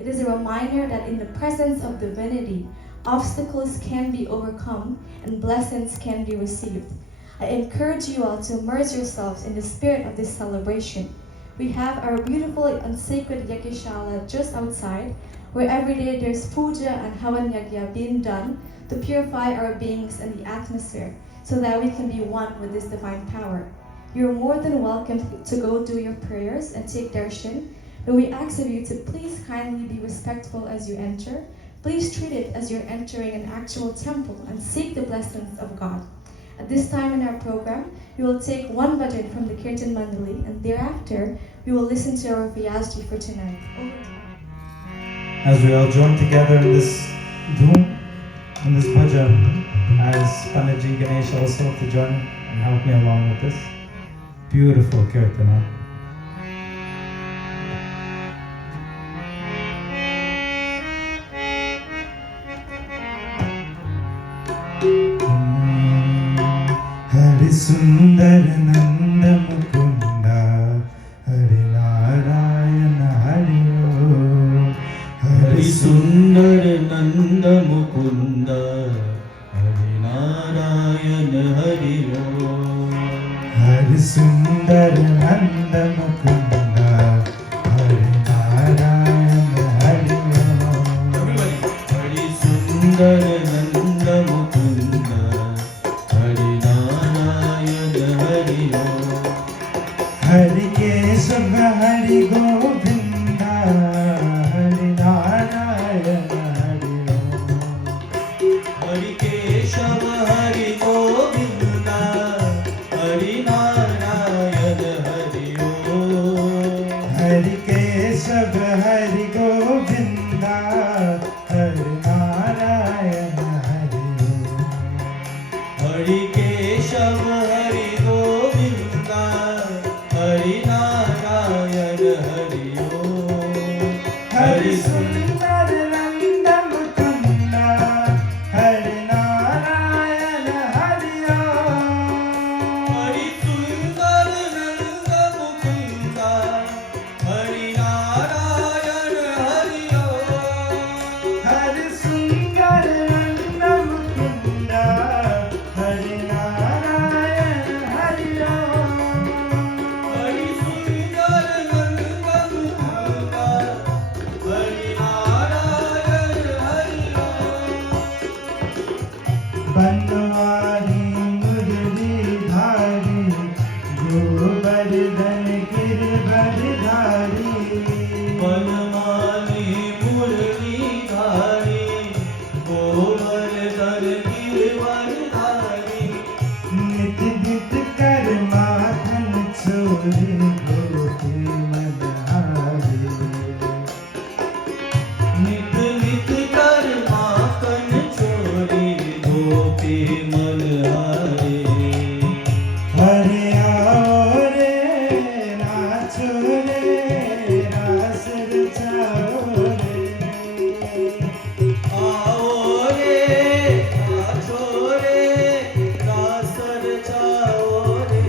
It is a reminder that in the presence of divinity, obstacles can be overcome and blessings can be received. I encourage you all to immerse yourselves in the spirit of this celebration. We have our beautiful and sacred Yagishala just outside, where every day there's puja and havan yagya being done to purify our beings and the atmosphere so that we can be one with this divine power. You're more than welcome to go do your prayers and take darshan, but we ask of you to please kindly be respectful as you enter. Please treat it as you're entering an actual temple and seek the blessings of God. At this time in our program, we will take one bhajan from the Kirtan Mandali, and thereafter, we will listen to our Vyasji for tonight. Over to you. As we all join together in this dhoom, in this bhajan, as Panditji Ganesh also to join and help me along with this beautiful kirtana. Hari Sundar Nanda Mukunda, Hari Narayana Hari Om. Hari Sundar Nanda Mukunda, Hari Narayana Hari Om. Hari Sundar Nanda Mukunda, Hari Narayana Hari Om. Everybody. Hari Sundar Nanda Mukunda, Hari Narayana Hari Om. Hari Kesava Hari Govinda, Hari Narayana Hari Om. Hari Keshava Hari Govinda, Hari Narayana Hari Om. Hari Kesava Hari Govinda, Hari Narayana Hari Om. Hari Keshava Hari Govinda, Hari Narayana Hari Om. Hari Sundar Nanda Mukunda, Hari Narayana Hari Om. Hari Sundar Nanda Mukunda, Hari Narayana Hari Om. Hari Sundar Nanda Mukunda, Hari Narayana Hari Om. Hari Sundar Nanda Mukunda, Hari Narayana Hari Om. Banwari मुरली धारी, गोवर्धन गिरधरधारी। बनमाली मुरलीधारी, गोवर्धन गिरधरधारी। नित नित कर माखन चोरी, गोपी मनहारी। नित नित कर माखन चोरी, गोपी मनहारी। हरे आओ रे नाचो रे, रास रचाओ रे। आओ रे नाचो रे, रास रचाओ रे।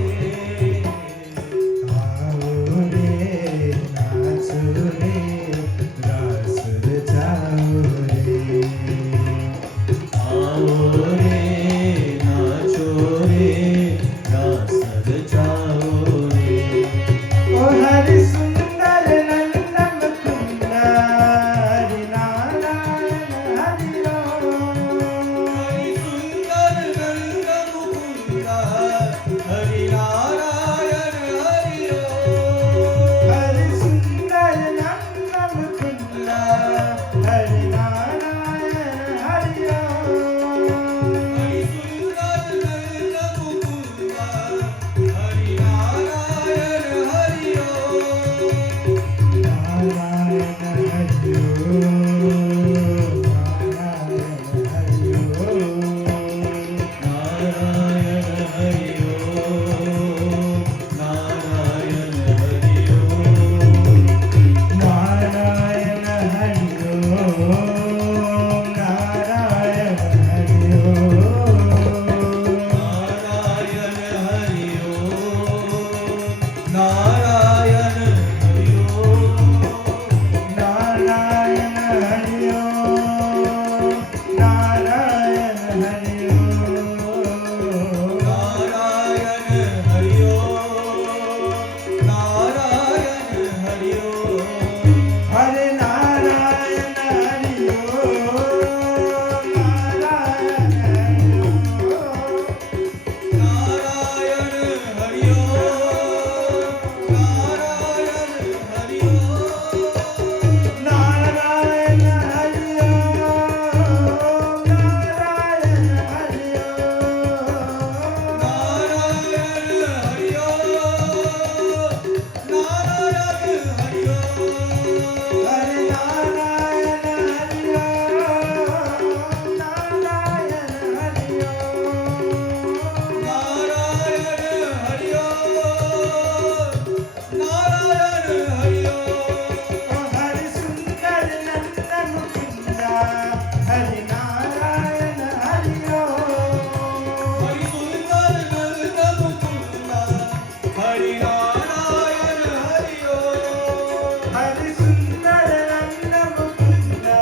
Hari Narayana Hari Om. Hari Sundar Nanda Mukunda,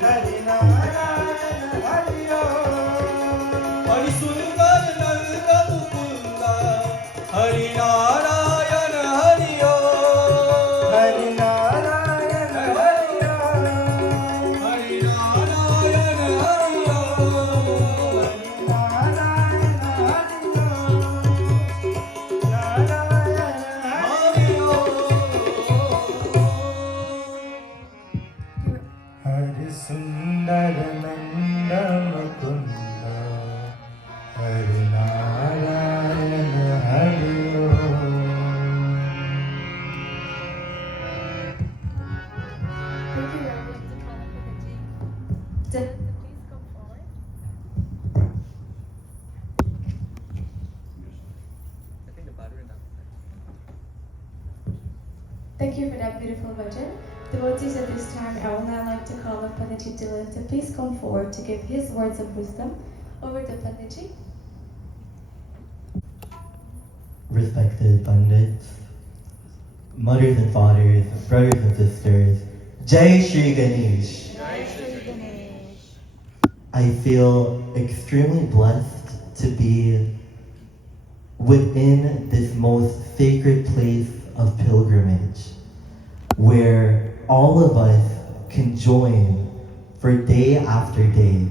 Hari Narayana Hari Om. Hari Sundar Nanda Mukunda, Hari Narayana Hari Om. Hari Narayana Hari Om. Hari Narayana Hari Om. Hari Sundar Nanda Mukunda, Hari Narayana Hari Om. Thank you, Reverend, to call up the team. Please come forward. Thank you for that beautiful bhajan. Devotees, at this time, I would now like to call upon the Titular to please come forward to give his words of wisdom. Over to Panditji. Respected pundits, mothers and fathers, brothers and sisters, Jai Shri Ganesh. I feel extremely blessed to be within this most sacred place of pilgrimage, where all of us can join for day after day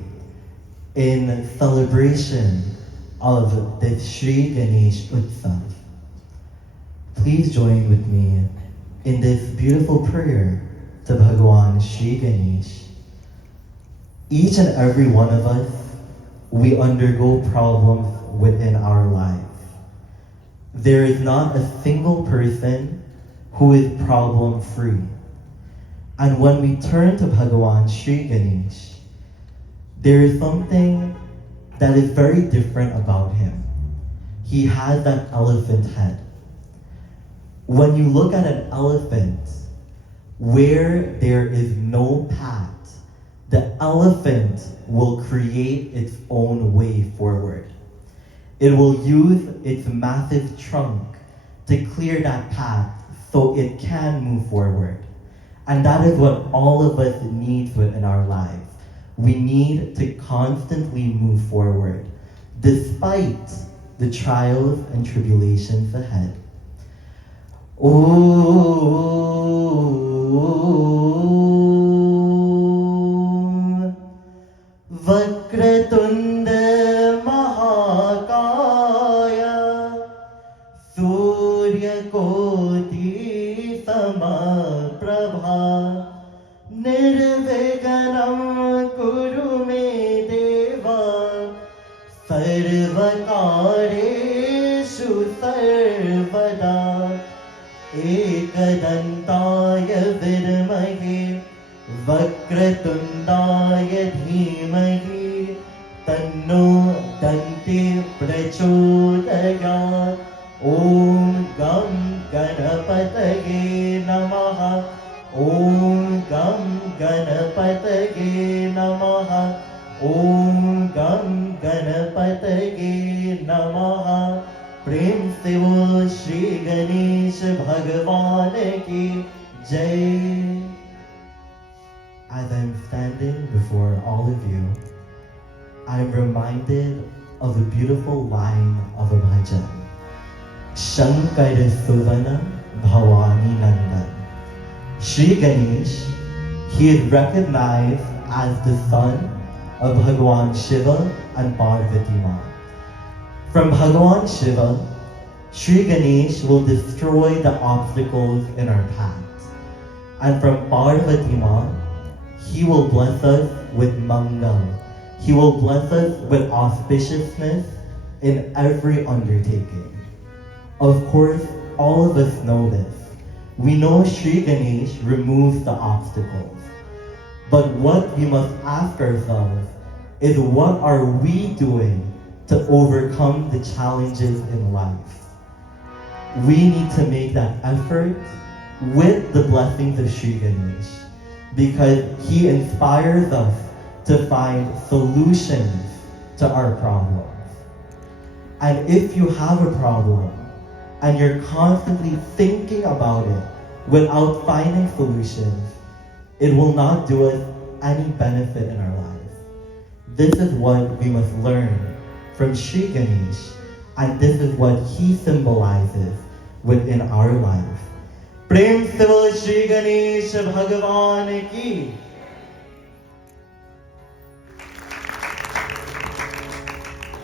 in celebration of the Shri Ganesh Utsav. Please join with me in this beautiful prayer to Bhagwan Shri Ganesh. Each and every one of us, we undergo problems within our lives. There is not a single person who is problem-free. And when we turn to Bhagwan Shri Ganesh, there is something that is very different about him. He has that elephant head. When you look at an elephant, where there is no path, the elephant will create its own way forward. It will use its massive trunk to clear that path so it can move forward. And that is what all of us need within our lives. We need to constantly move forward, despite the trials and tribulations ahead. Om Vakratunda Mahakaya Surya Koti Samaprabha Nirviganam Kuru Me Deva Sarvakareshu Sarvada Ekadantaya Vidmahe Vakratundaya Dhimahi Tanno Dante Prachodayat Om Gam Ganapataye Namaha Om Gam Ganapataye Namaha Om Gam Ganapataye Namaha Prem se wo Shri Ganesh Bhagwan ki Jai. As I'm standing before all of you, I'm reminded of a beautiful line of a bhajan. Shankara Suvana Bhavani Nandan. Shri Ganesh, he is recognized as the son of Bhagwan Shiva and Parvati Ma. From Bhagwan Shiva, Shri Ganesh will destroy the obstacles in our path. And from Parvati Ma, he will bless us with Mangal. He will bless us with auspiciousness in every undertaking. Of course, all of us know this. We know Shri Ganesh removes the obstacles. But what we must ask ourselves is, what are we doing to overcome the challenges in life? We need to make that effort with the blessings of Shri Ganesh, because he inspires us to find solutions to our problems. And if you have a problem, and you're constantly thinking about it without finding solutions, it will not do us any benefit in our lives. This is what we must learn from Sri Ganesh, and this is what he symbolizes within our life. Prem se bol Shri Ganesh Bhagavan ki.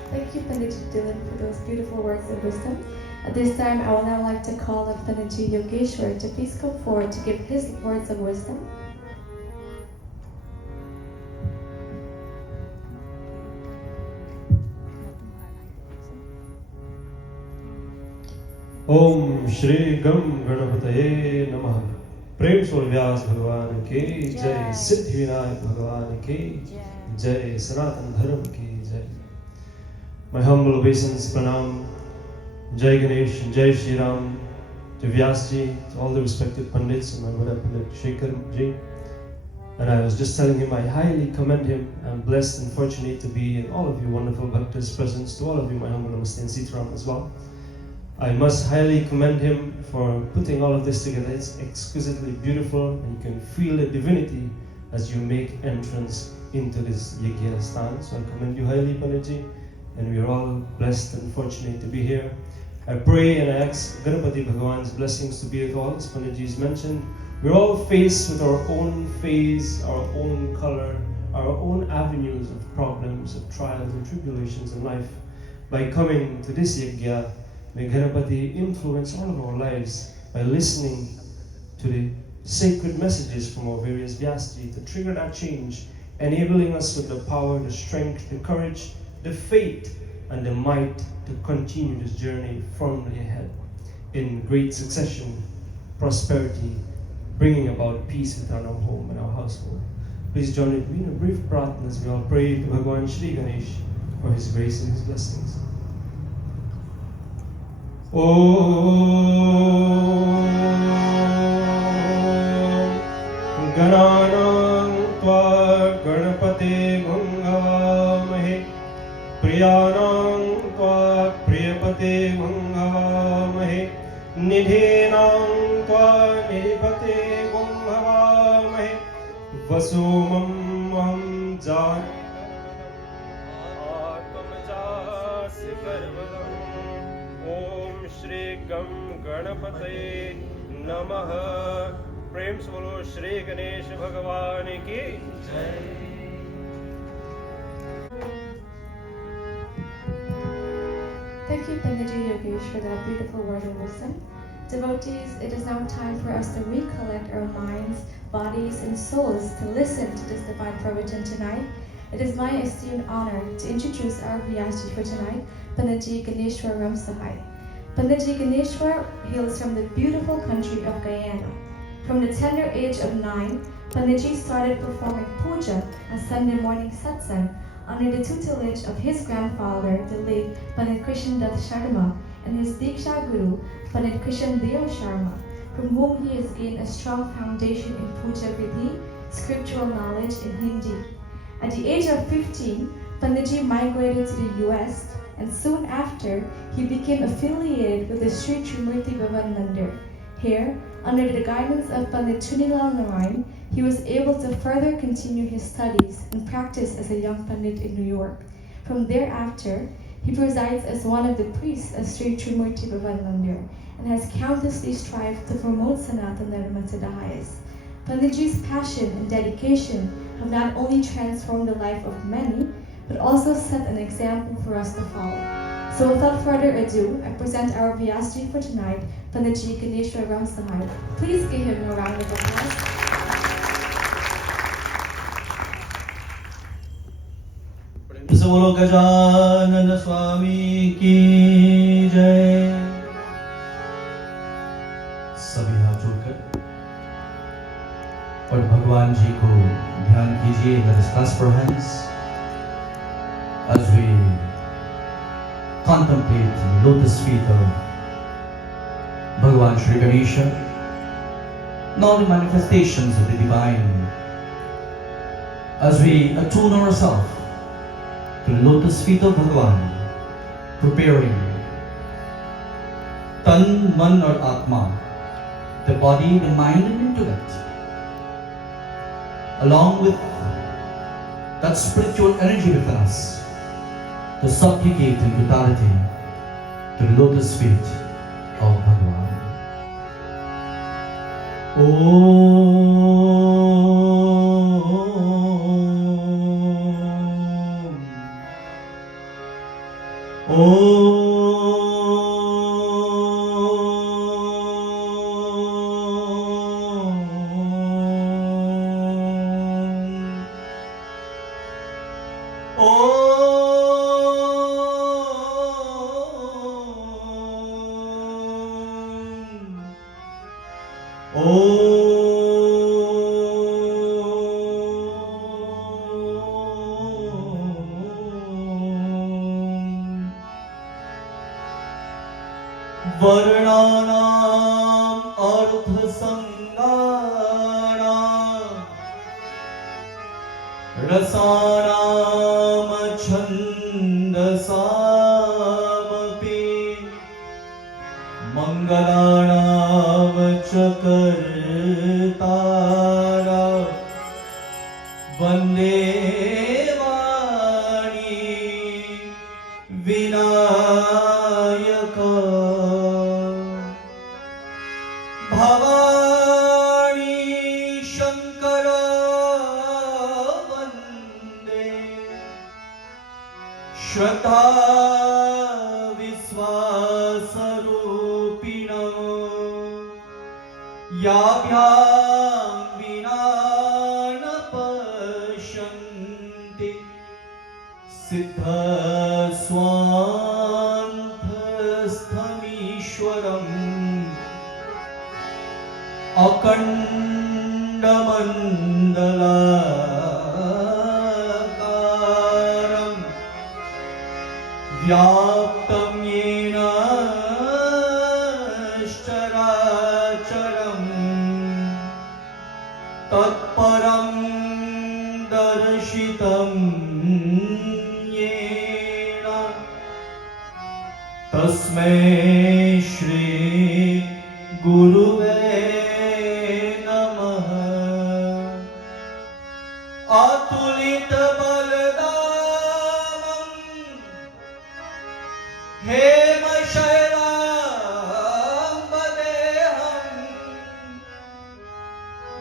Thank you, Panditji Dylan, for those beautiful words of wisdom. At this time, I would now like to call on Panditji Yogeshwar to please come forward to give his words of wisdom. ओम श्री गम गणपतये नमः। प्रेम से व्यास भगवान की जय, सिद्धि विनायक भगवान की जय, सनातन धर्म की जय। My humble obeisance, pranam, Jai Ganesh, Jai Shri Ram, to Vyas ji, to all the respected Pandits, and my brother Pandit Shekhar ji. And I was just telling him I highly commend him. I'm blessed and fortunate to be in all of you wonderful Bhaktas' presence. To all of you, my humble namaste and Sitaram as well. I must highly commend him for putting all of this together. It's exquisitely beautiful, and you can feel the divinity as you make entrance into this Yajna Sthan. So I commend you highly, Panditji, and we are all blessed and fortunate to be here. I pray and I ask Ganapati Bhagavan's blessings to be with all. As Panditji has mentioned, we're all faced with our own phase, our own color, our own avenues of problems, of trials and tribulations in life. By coming to this Yajna, may Ganapati influence all of our lives by listening to the sacred messages from our various Vyasji to trigger that change, enabling us with the power, the strength, the courage, the faith, and the might to continue this journey firmly ahead in great succession, prosperity, bringing about peace within our home and our household. Please join with me in a brief pratna as we all pray to Bhagavan Shri Ganesh for his grace and his blessings. ॐ गणानां त्वा गणपते भङ्गवामहे, प्रियाणां त्वा प्रियपते भङ्गवामहे, निधीनां त्वा निधिपते भङ्गवामहे, वसुमं महं जासि सर्वदम्। ओम श्री गम गणपतये नमः। प्रेम से बोलो श्री गणेश भगवान की जय। Thank you, Panditji Yogesh, for that beautiful word of wisdom. Devotees, it is now time for us to recollect our minds, bodies, and souls to listen to this divine pravachan tonight. It is my esteemed honor to introduce our Vyasji for tonight, Panditji Ganeshwar Ramsahai. Panditji Ganeshwar hails from the beautiful country of Guyana. From the tender age of 9, Panditji started performing puja and Sunday morning satsang under the tutelage of his grandfather, the late Pandit Krishan Dutt Sharma, and his Diksha Guru, Pandit Krishan Deo Sharma, from whom he has gained a strong foundation in puja vidhi, scriptural knowledge in Hindi. At the age of 15, Panditji migrated to the US, and soon after, he became affiliated with the Sri Trimurti Bhavan Mandir. Here, under the guidance of Pandit Chunilal Narayan, he was able to further continue his studies and practice as a young Pandit in New York. From thereafter, he presides as one of the priests of Sri Trimurti Bhavan Mandir and has countlessly strived to promote Sanatana Dharma to the highest. Panditji's passion and dedication have not only transformed the life of many, but also set an example for us to follow. So without further ado, I present our Vyasji for tonight, Panditji Ganeshwar Ramsahai. Please give him a round of applause. बोलो गजानन स्वामी की जय। सभी हाथ जोड़कर और भगवान जी को ध्यान कीजिए। Let us clasp our hands as we contemplate the lotus feet of Bhagavan Shri Ganesha and all the manifestations of the divine, as we attune ourselves to the lotus feet of Bhagavan, preparing tan, man or atma, the body, the mind and intellect, along with that spiritual energy within us, to supplicate in totality to the lotus feet of Bhagavan. वर्णानाम अर्थ संगानाम रसानाम छंदसामपि मंगलानाम च कर्तारा वंदे वाणी विनायका भवानी शंकर वंदे श्रद्धा विश्वास रूपिण याभ्यां विना न पश्यन्ति सिद्ध स्वान्तस्थमीश्वरम् अखण्डमण्डलाकारं व्याप्तं येन चराचरं तत्परं दर्शितं येन तस्मै श्री गुरुवे अतुलित बलदामं हेम शैलाम्बदेहं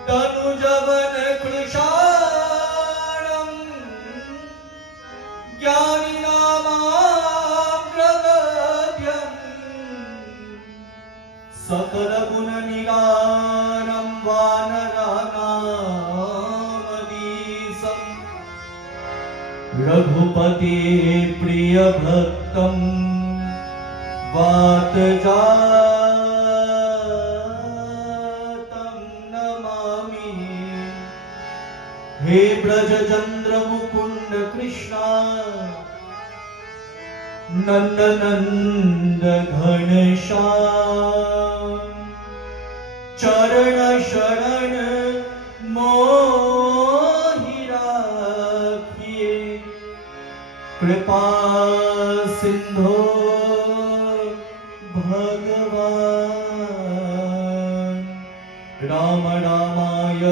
तनुजवन कृशाणं ज्ञानिनामाग्रगद्यं सकलगुणनिगानं वानराणामधीशम् रघुपति प्रिय भक्तं वातजातं नमामि। हे ब्रजचंद्र मुकुंद कृष्णा नंदनंद घनश्याम चरण शरण मोहि राखिए कृपा सिंधो भगवान। राम रामाय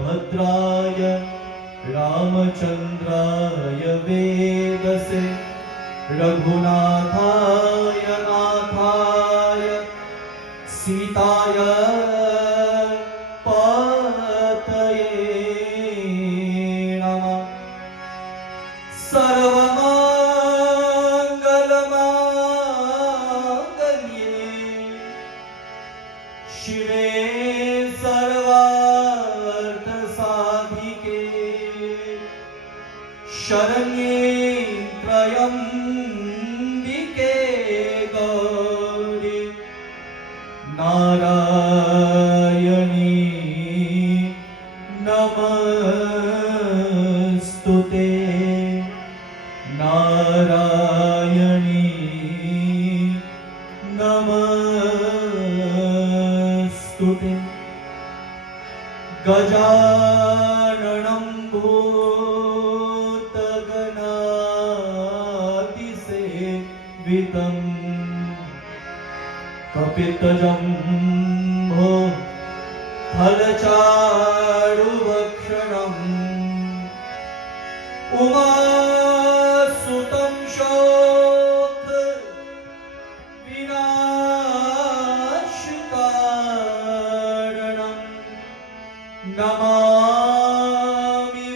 भद्राय रामचंद्राय वेदसे रघुनाथाय नाथाय सीताय पतये नमः। सर्वमंगलमांगल्ये शिवे सर्वार्थसाधिके शरण्ये त्र्यंबिके गौरी नारायणी नमस्तुते नारायणी नमस्तुते। गजाननं भूतगणातिसेवितं कपितजम्बूफलसारभक्षणं कल्पितजम्भो फलचारुभक्षणम् उमासुतं शोक विनाशकारणम् Namami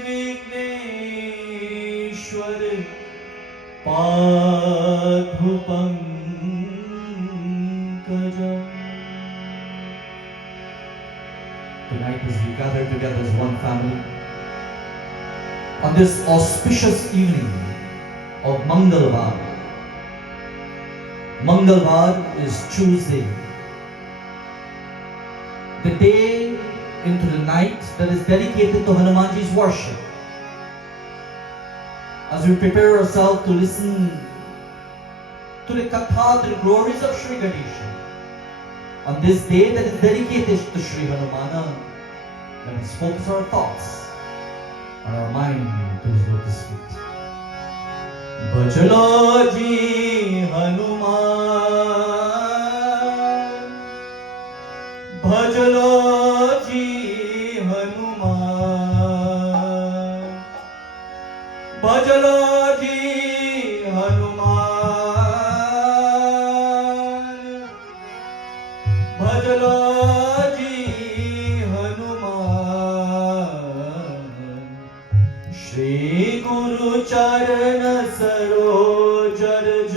Vighneshwar पादुपङ्कजम्. Tonight, as we gather together as one family, on this auspicious evening of Mangalvar. Mangalvar is Tuesday, the day into the night that is dedicated to Hanumanji's worship. As we prepare ourselves to listen to the Katha, to the glories of Sri Ganesh, on this day that is dedicated to Sri Hanumana, let us focus our thoughts on our mind to His lotus feet. भजलो जी हनुमान, भजलो जी हनुमान, भजलो जी हनुमान, भजलो जी हनुमान. श्री गुरु चरण सरोज रज,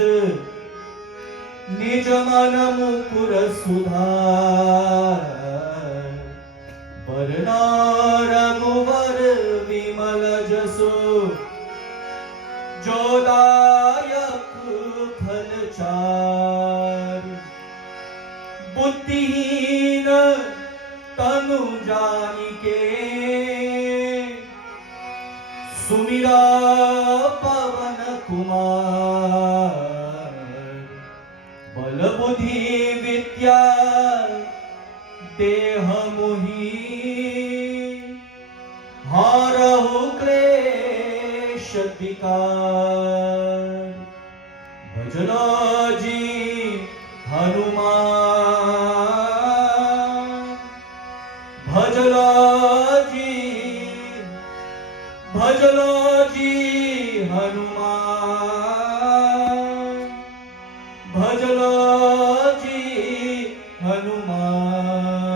निज मन मुकुर सुधार. वरना रघुवर विमल जसु, जो दायक फल चार. बुद्धिहीन तनु जानिके, सुमिरा पवन कुमार. बल बुद्धि विद्या देह मोहि, हारहु क्लेश विकार. भजलो जी हनुमान, भजलो जी, भजलो जी हनुमान, भजलो जी हनुमान.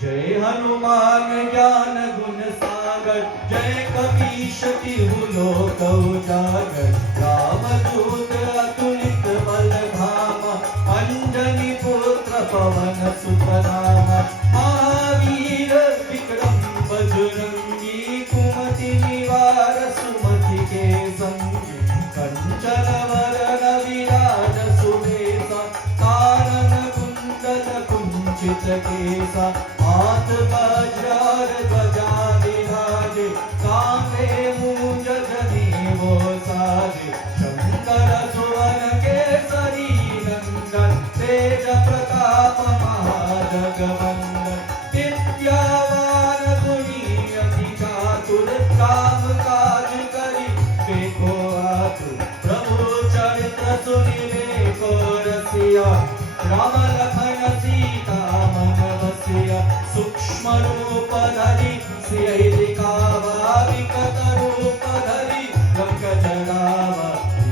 जय हनुमान ज्ञान गुण सागर, जय कपीश तिहु लोक उजागर. रामदूत अतुलित बल धामा, अंजनी पुत्र पवन सुत नामा. महावीर विक्रम बजरंगी, कुमति निवार सुमति के संगी. कंचन वरण विराज सुबेसा, कानन कुंडल कुंचित केसा. हाथ वज्र ध्वजा विराजे, कांधे मूंज जनेऊ साजे. शंकर सुवन केसरी नंदन, तेज प्रताप महाजगवंदन. विद्यावान गुणी अति चातुर, काम काज करि देखो आतुर. प्रभु चरित्र सुनिबे को रसिया, राम लखन सीता मन बसिया. सूक्ष्म रूप धरि सियहि दिखावा, विकट रूप धरि लंक जरावा.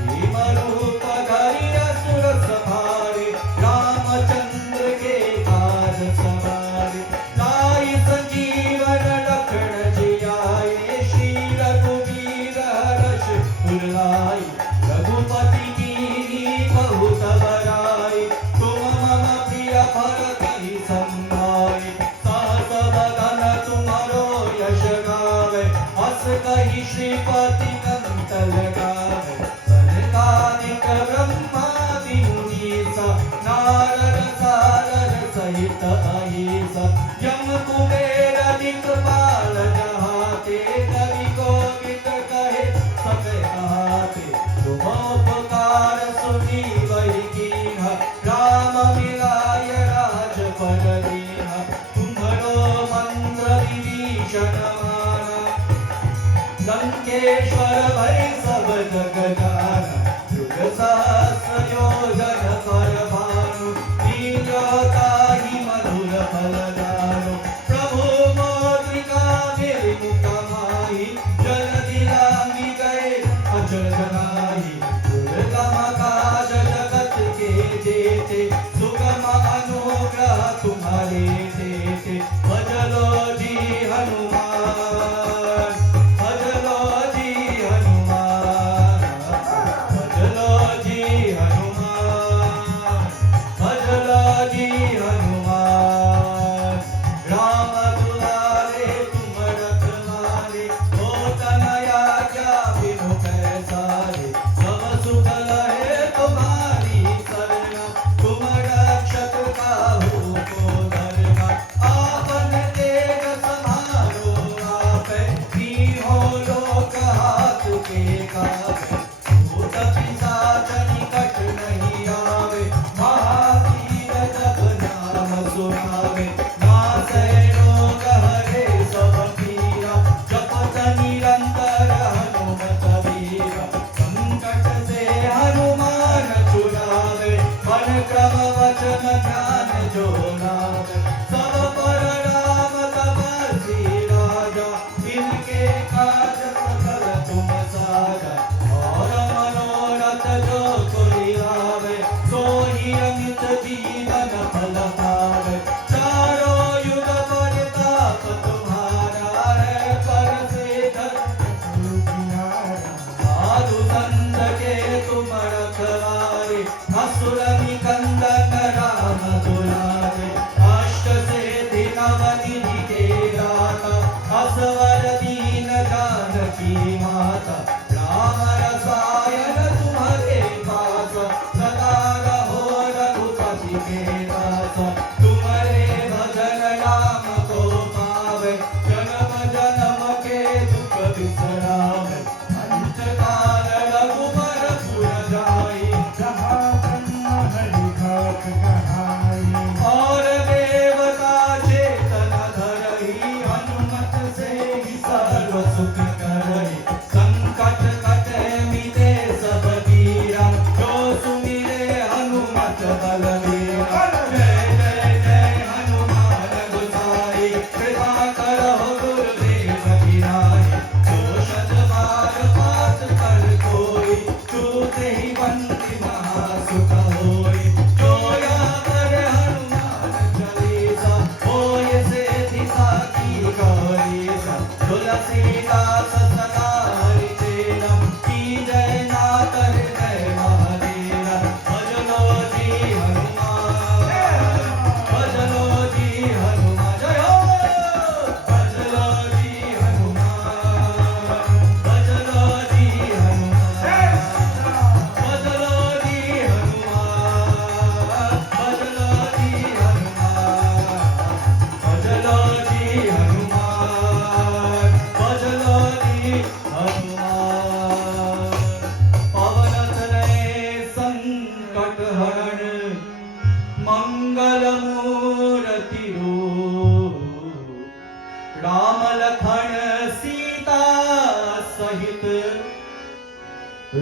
भीम रूप धरि असुर संहारे, रामचंद्र के काज सवारे. नाई संजीवन लखन जियाए, श्री रघुवीर हर्ष उर लाए. रघुपति कीन्ही बहुत बड़ाई, तुम मम प्रिय भरति संभाई. सहस बदन तुम्हारो यश गावे, हस कहि श्रीपति कंठ लगावे. सनकादिक ब्रह्मादि मुनीसा, नारद सारद सहित अहिसा. यम कुबेर दिक्पाल जहाते, कवि कोकिल कहे सब कहाते. तुम उपकार सुनी वही कीन्हा, राम मिलाय राजपद दीन्हा. तुम्हरो मंत्र विभीषण माना, लंकेश्वर भय सब जग जाना. युग सहस्र योजन कर भानु, दीन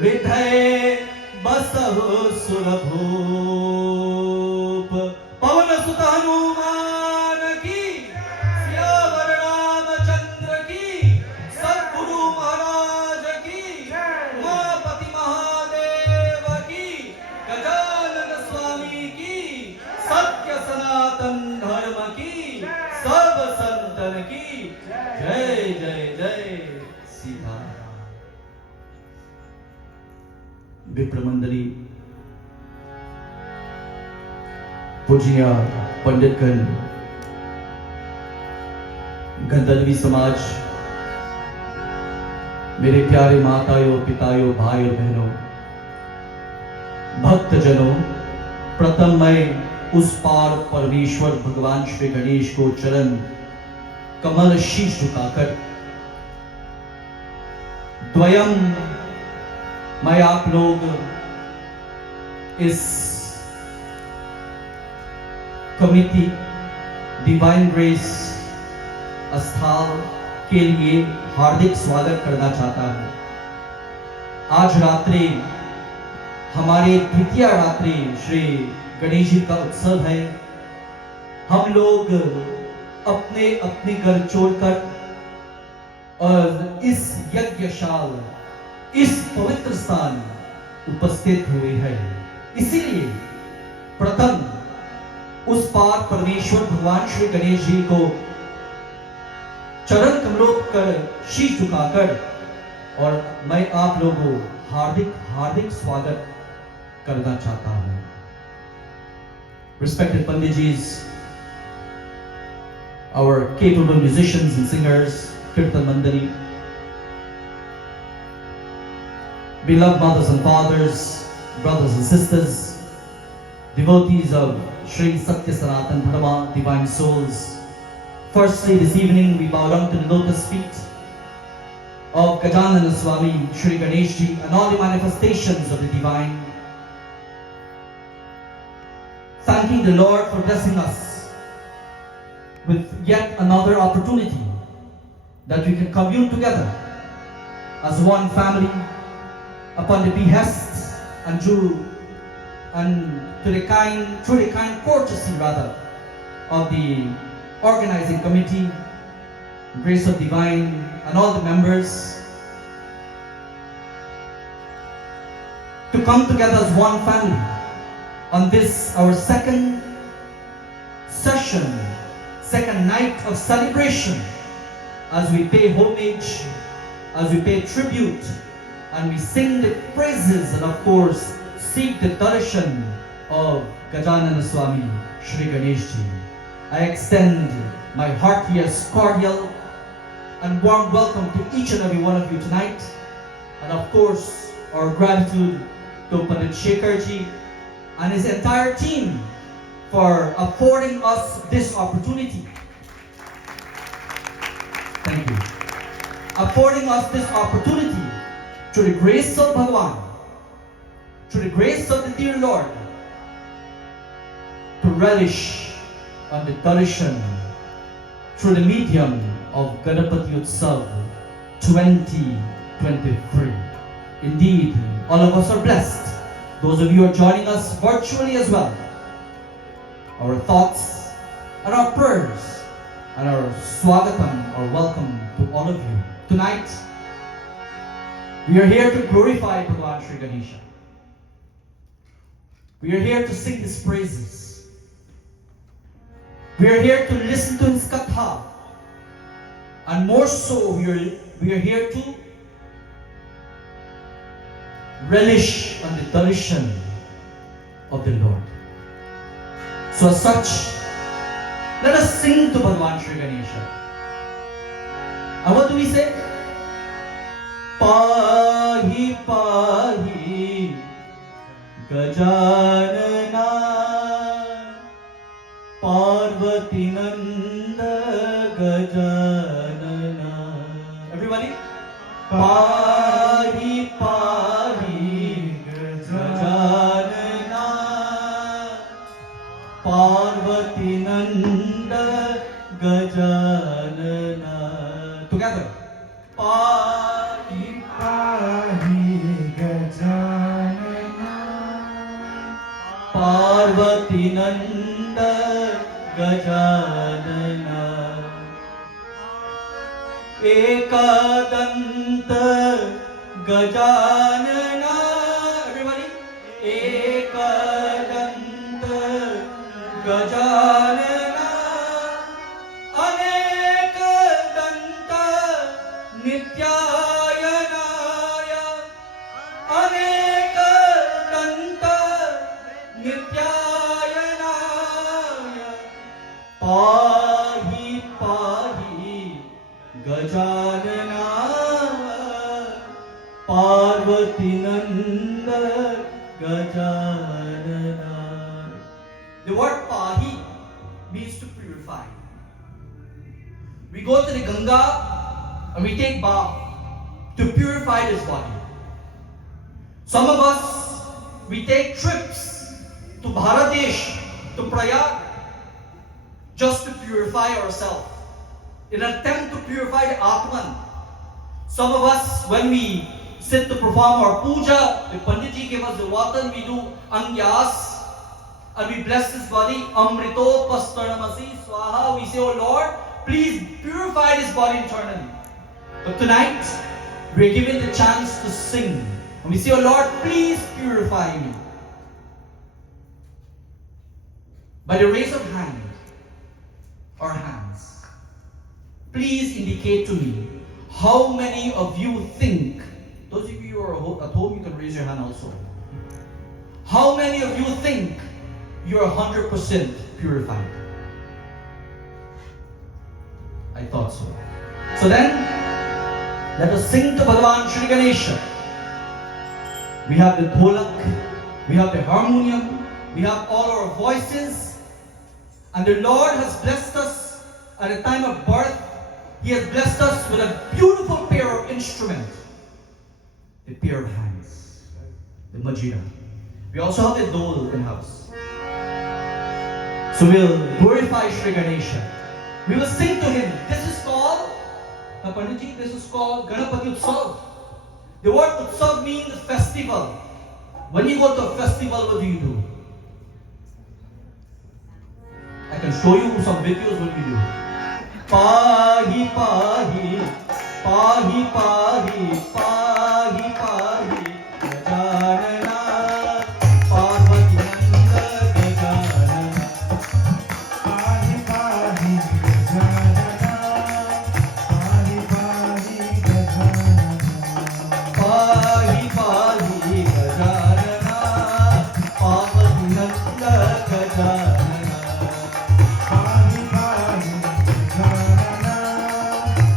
हृदय बसहु सुरभूप। पवन सुत हनुमान की, सियावर रामचंद्र की, सद्गुरु महाराज की, उमापति महादेव की, गजानन स्वामी की, सत्य सनातन धर्म की, सब संतन की जय जय जय सीताराम। विप्र मंडली, पूज्य पंडितगण, गंधर्वी समाज, मेरे प्यारे माताओं, पिताओं, भाइयों, बहनों, भक्तजनों, प्रथम मैं उस पार परमेश्वर भगवान श्री गणेश को चरण कमल शीश झुकाकर, द्वयम मैं आप लोग इस कमिटी डिवाइन ग्रेस स्थान के लिए हार्दिक स्वागत करना चाहता हूं। आज रात्रि हमारे द्वितीय रात्रि श्री गणेश जी का उत्सव है। हम लोग अपने अपने घर छोड़कर और इस यज्ञशाल, इस पवित्र स्थान उपस्थित हुए हैं। इसीलिए प्रथम उस पार परमेश्वर भगवान श्री गणेश जी को चरण कमलों कर शीश झुकाकर और मैं आप लोगों को हार्दिक हार्दिक स्वागत करना चाहता हूं। Respected Panditjis, our capable musicians and singers, Kirtan Mandali, beloved mothers and fathers, brothers and sisters, devotees of Sri Satya Sanatan Dharma, divine souls. Firstly, this evening we bow down to the lotus feet of Gajanana Swami, Sri Ganesh Ji, and all the manifestations of the divine, thanking the Lord for blessing us with yet another opportunity that we can commune together as one family upon the behest and through the kind courtesy rather of the organizing committee, grace of divine, and all the members to come together as one family on this our second session, second night of celebration, as we pay homage, as we pay tribute, and we sing the praises and of course seek the darshan of Gajanana Swami, Sri Ganesh Ji. I extend my heartiest, cordial and warm welcome to each and every one of you tonight, and of course our gratitude to Pandit Shekhar Ji and his entire team for affording us this opportunity. Thank you. Affording us this opportunity through the grace of Bhagavan, through the grace of the dear Lord, to relish on the darshan through the medium of Ganapati UTSAV 2023. Indeed, all of us are blessed. Those of you who are joining us virtually as well. Our thoughts and our prayers and our swagatam or welcome to all of you. Tonight, we are here to glorify Bhagavan Sri Ganesha. We are here to sing his praises. We are here to listen to his katha. And more so, we are here to relish on the darshan of the Lord. So as such, let us sing to Bhagavan Sri Ganesha. And what do we say? Pahi pahi Gajanana Parvati Nanda Gajanana. Everybody? Pahi pahi Gajanana Parvati Nanda Gajanana. Together. Pahi Pahi Gajanana Gajanana Ekdant Gajanana everybody Ekdant Gajanana अनेक दंत नित्यायनाय अनेक दंत नित्यायनाय पाहि पाहि गजानना पार्वती नंद Gajanana. The word pahi means to purify. We go to the Ganga and we take bath to purify this body. Some of us, we take trips to Bharadesh, to Prayag, just to purify ourselves, in an attempt to purify the Atman. Some of us, when we sit to perform our puja, the Panditji gave us the water, we do angyas, and we bless this body, Amrito Pastaramasi Swaha. We say, oh Lord, please purify this body internally. But tonight, we're given the chance to sing. And we say, oh Lord, please purify me. By the raise of hand, or hands, please indicate to me how many of you think, those of you who are at home, you can raise your hand also. How many of you think you're 100% purified? I thought so. So then, let us sing to Bhagavan Shri Ganesha. We have the dholak, we have the harmonium, we have all our voices, and the Lord has blessed us at the time of birth. He has blessed us with a beautiful pair of instruments, the pair of hands, the majira. We also have the dole in house. So we'll glorify Shri Ganesha. We will sing to him. This is called, Panditji, this is called Ganapati Utsav. The word Utsav means festival. When you go to a festival, what do? I can show you some videos what we do. Pahi pahi, pahi pahi, pahi pahi, gajanana, parvati nanda gajanana. Pahi pahi gajanana, pahi pahi gajanana, Pahi pahi gajanana, parvati nanda gajanana. pahi pahi gajanana,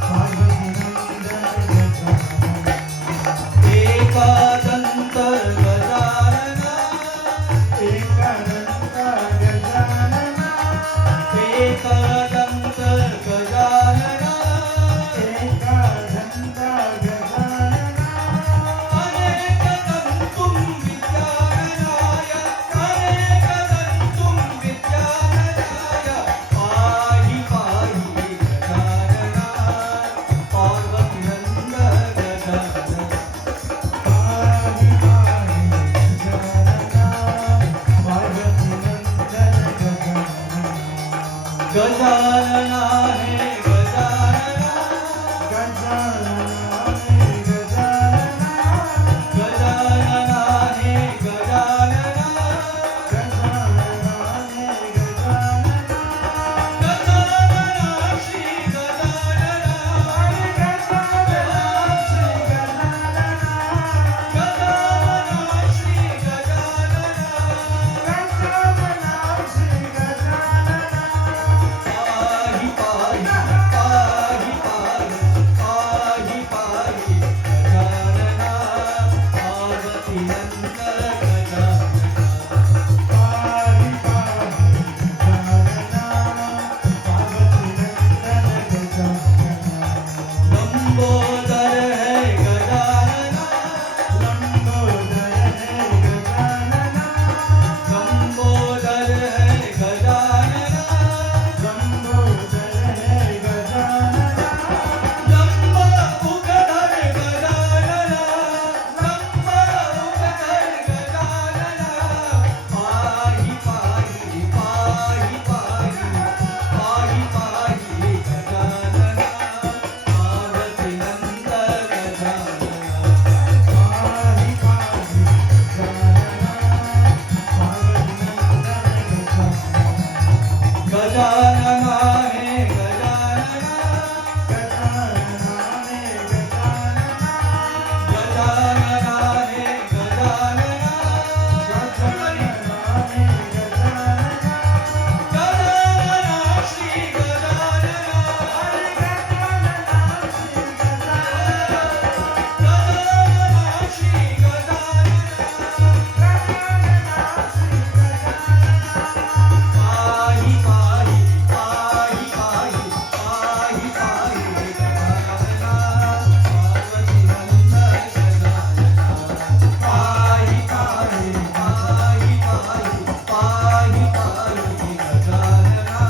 parvati nanda gajanana. Ekadanta gajanana, Ekadanta gajanana, ekadanta gajanana, ekadanta gajanana, anekadantum vidyanaya, anekadantum vidyanaya, pahi pahi gajanana, parvati nanda gajanana. pahi pahi gajanana, parvati nanda gajanana. Gajanana hai gajanana, Gajanana hai gajanana, gajanana hai gajanana, gajanana hai gajanana, gajanana Shri gajanana, gajanana Shri gajanana, gajanana Shri gajanana, gajanana Shri gajanana, pahi pahi Gajanana हे गजानना गजानना हे गजानना गजानना श्री गजानना गजानना श्री पाहि पाहि पाहि पाहि पाहि पाहि गजानना पार्वती नंदन गजानना पाहि पाहि पाहि पाहि पाहि पाहि गजानना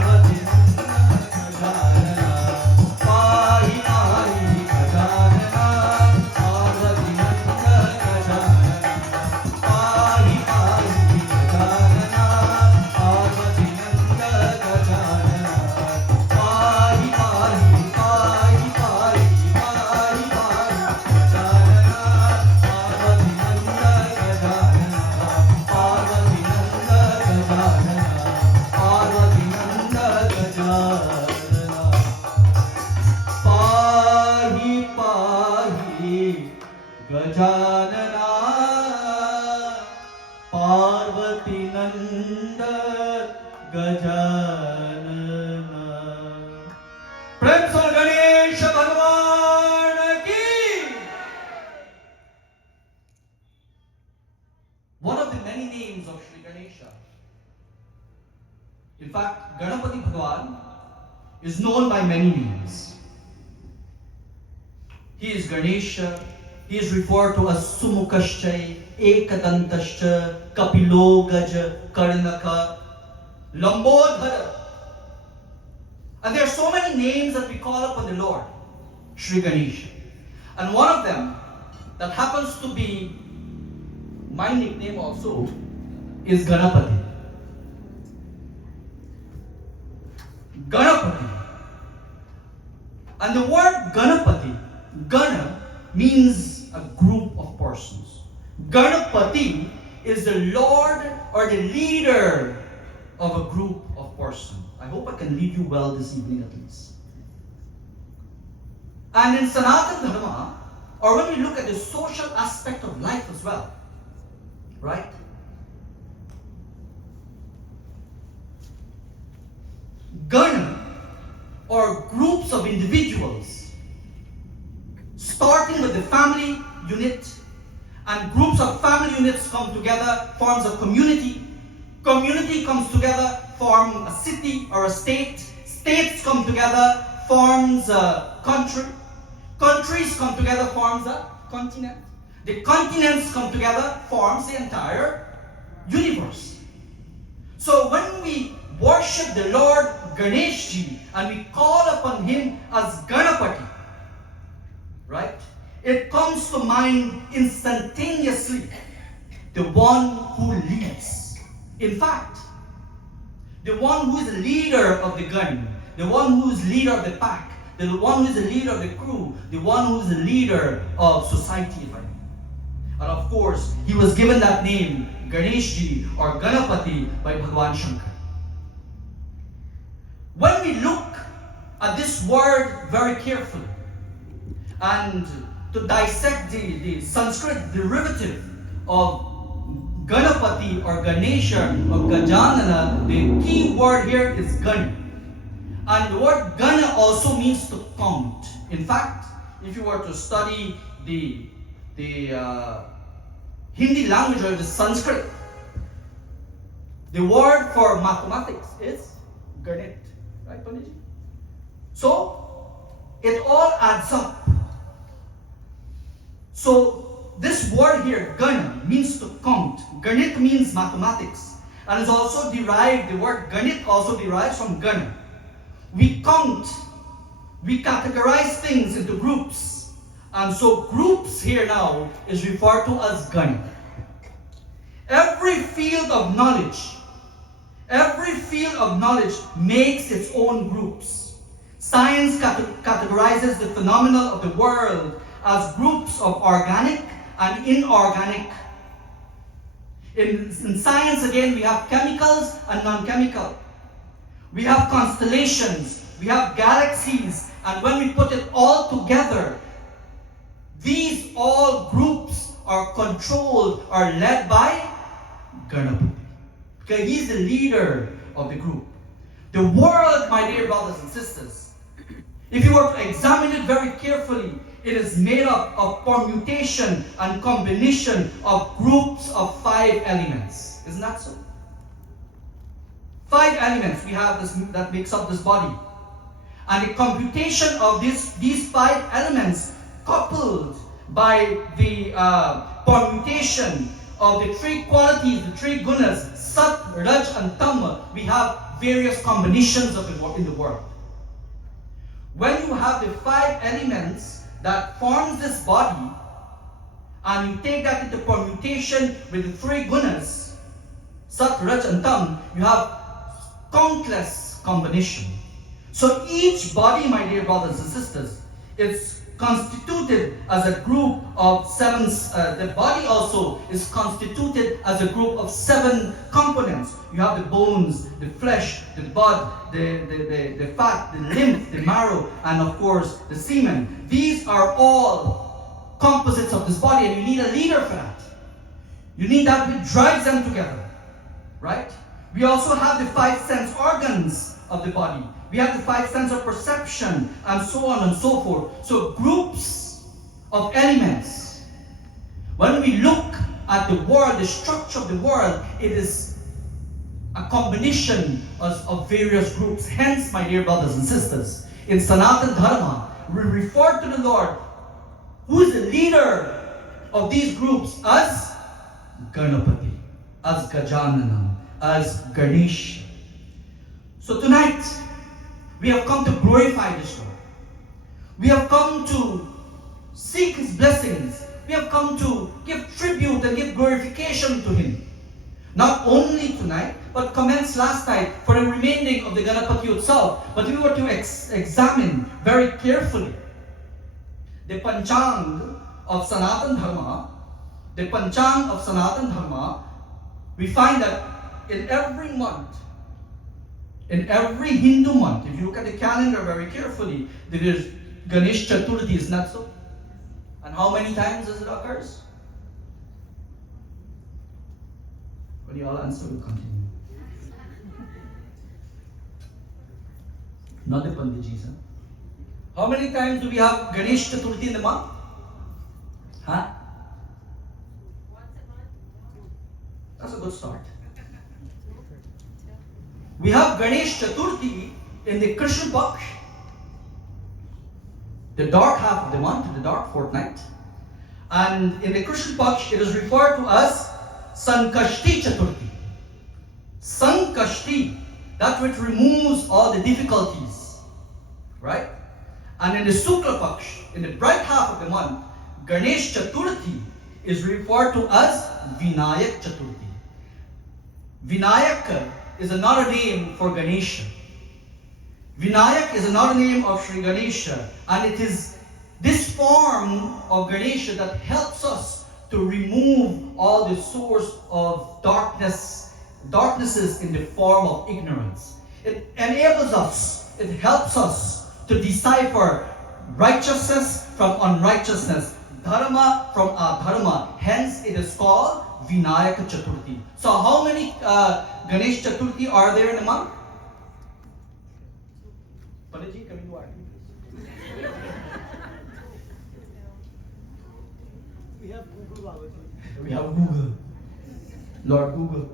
पार्वती नंदन गजानना पाहि पाहि गजानना पार्वती नंदन गजानना पाहि पाहि गजानना पार्वती नंदन गजानना पाहि पाहि पाहि पाहि पाहि पाहि गजानना पार्वती नंदन गजानना पार्वती नंदन गजानना पार्वती नंदन गजानना पाहि पाहि गजानना पार्वती नंदन गजानना। प्रेम से गणेश भगवान की। One of the many names of Sri Ganesha. In fact, Ganapati Bhagwan is known by many names. He is Ganesha. He is referred to as Sumukashchay, Ekadantascha, Kapilogaj, Karnaka, Lambodhara. And there are so many names that we call upon the Lord, Sri Ganesha. And one of them that happens to be my nickname also is Ganapati. Ganapati. And the word Ganapati, Gana means a group of persons. Ganapati is the Lord or the leader of a group of persons. I hope I can lead you well this evening at least. And in Sanatana Dharma, or when we look at the social aspect of life as well, right? Gana, or groups of individuals, starting with the family unit, and groups of family units come together, forms a community. Community comes together, form a city or a state. States come together, forms a country. Countries come together, forms a continent. The continents come together, forms the entire universe. So when we worship the Lord Ganeshji and we call upon him as Ganapati, right? It comes to mind instantaneously the one who leads. In fact, the one who is the leader of the gun, the one who is leader of the pack, the one who is the leader of the crew, the one who is the leader of society, if I may. And of course, he was given that name, Ganeshji or Ganapati, by Bhagwan Shankar. When we look at this word very carefully and to dissect the Sanskrit derivative of Ganapati or Ganesha or Gajanana, the key word here is Gana. And the word Gana also means to count. In fact, if you were to study the Hindi language or the Sanskrit, the word for mathematics is Ganit. Right, Panditji? So, it all adds up. So, this word here, Gana, means to count. Ganit means mathematics. And is also derived, the word Ganit also derives from Gana. We count, we categorize things into groups. And so groups here now is referred to as Gana. Every field of knowledge makes its own groups. Science categorizes the phenomena of the world as groups of organic and inorganic. In science again, we have chemicals and non-chemical. we have constellations, we have galaxies, and when we put it all together, these all groups are controlled, are led by Ganapati. Okay, he's the leader of the group. The world, my dear brothers and sisters, if you were to examine it very carefully, it is made up of permutation and combination of groups of 5 elements. Isn't that so? 5 elements we have this, that makes up this body. And the computation of these 5 elements coupled by the permutation of the 3 qualities, the 3 gunas, Sat, Raj and Tam, we have various combinations of it in the world. When you have the 5 elements that forms this body, and you take that into permutation with the 3 gunas, Sat, Raj and Tam, you have countless combinations. So each body, my dear brothers and sisters, is constituted as a group of 7, the body also is constituted as a group of 7 components. You have the bones, the flesh, the blood, the fat, the lymph, the marrow, and of course the semen. These are all composites of this body, and you need a leader for that. You need that which drives them together, right? We also have the 5 sense organs of the body. We have the 5 sense of perception, and so on and so forth. So groups of elements. When we look at the world, the structure of the world, it is a combination of various groups. Hence, my dear brothers and sisters, in Sanatana Dharma, we refer to the Lord, who is the leader of these groups, as Ganapati, as Gajananam, as Ganesh. So tonight, we have come to glorify this Lord. We have come to seek His blessings. We have come to give tribute and give glorification to Him. Not only tonight, but commenced last night for the remaining of the Ganapati Utsav. But we were to examine very carefully the Panchang of Sanatana Dharma. The Panchang of Sanatana Dharma, we find that in every month, in every Hindu month, if you look at the calendar very carefully, there is Ganesh Chaturthi, isn't that so? And how many times does it occurs? When you all answer, we'll continue. Not the Panditjis, huh? How many times do we have Ganesh Chaturthi in the month? Huh? Once a month. That's a good start. We have Ganesh Chaturthi in the Krishna Paksh, the dark half of the month, the dark fortnight. And in the Krishna Paksh, it is referred to as Sankashti Chaturthi. Sankashti, that which removes all the difficulties, right? And in the Sukla Paksh, in the bright half of the month, Ganesh Chaturthi is referred to as Vinayak Chaturthi. Vinayak is another name for Ganesha. Vinayak is another name of Sri Ganesha, and it is this form of Ganesha that helps us to remove all the source of darknesses in the form of ignorance. It enables us, it helps us to decipher righteousness from unrighteousness, dharma from adharma. Hence, it is called Vinayaka Chaturthi. So how many Ganesh Chaturthi are there in a month? Panditji, come into argue, please. We have Google. Lord Google.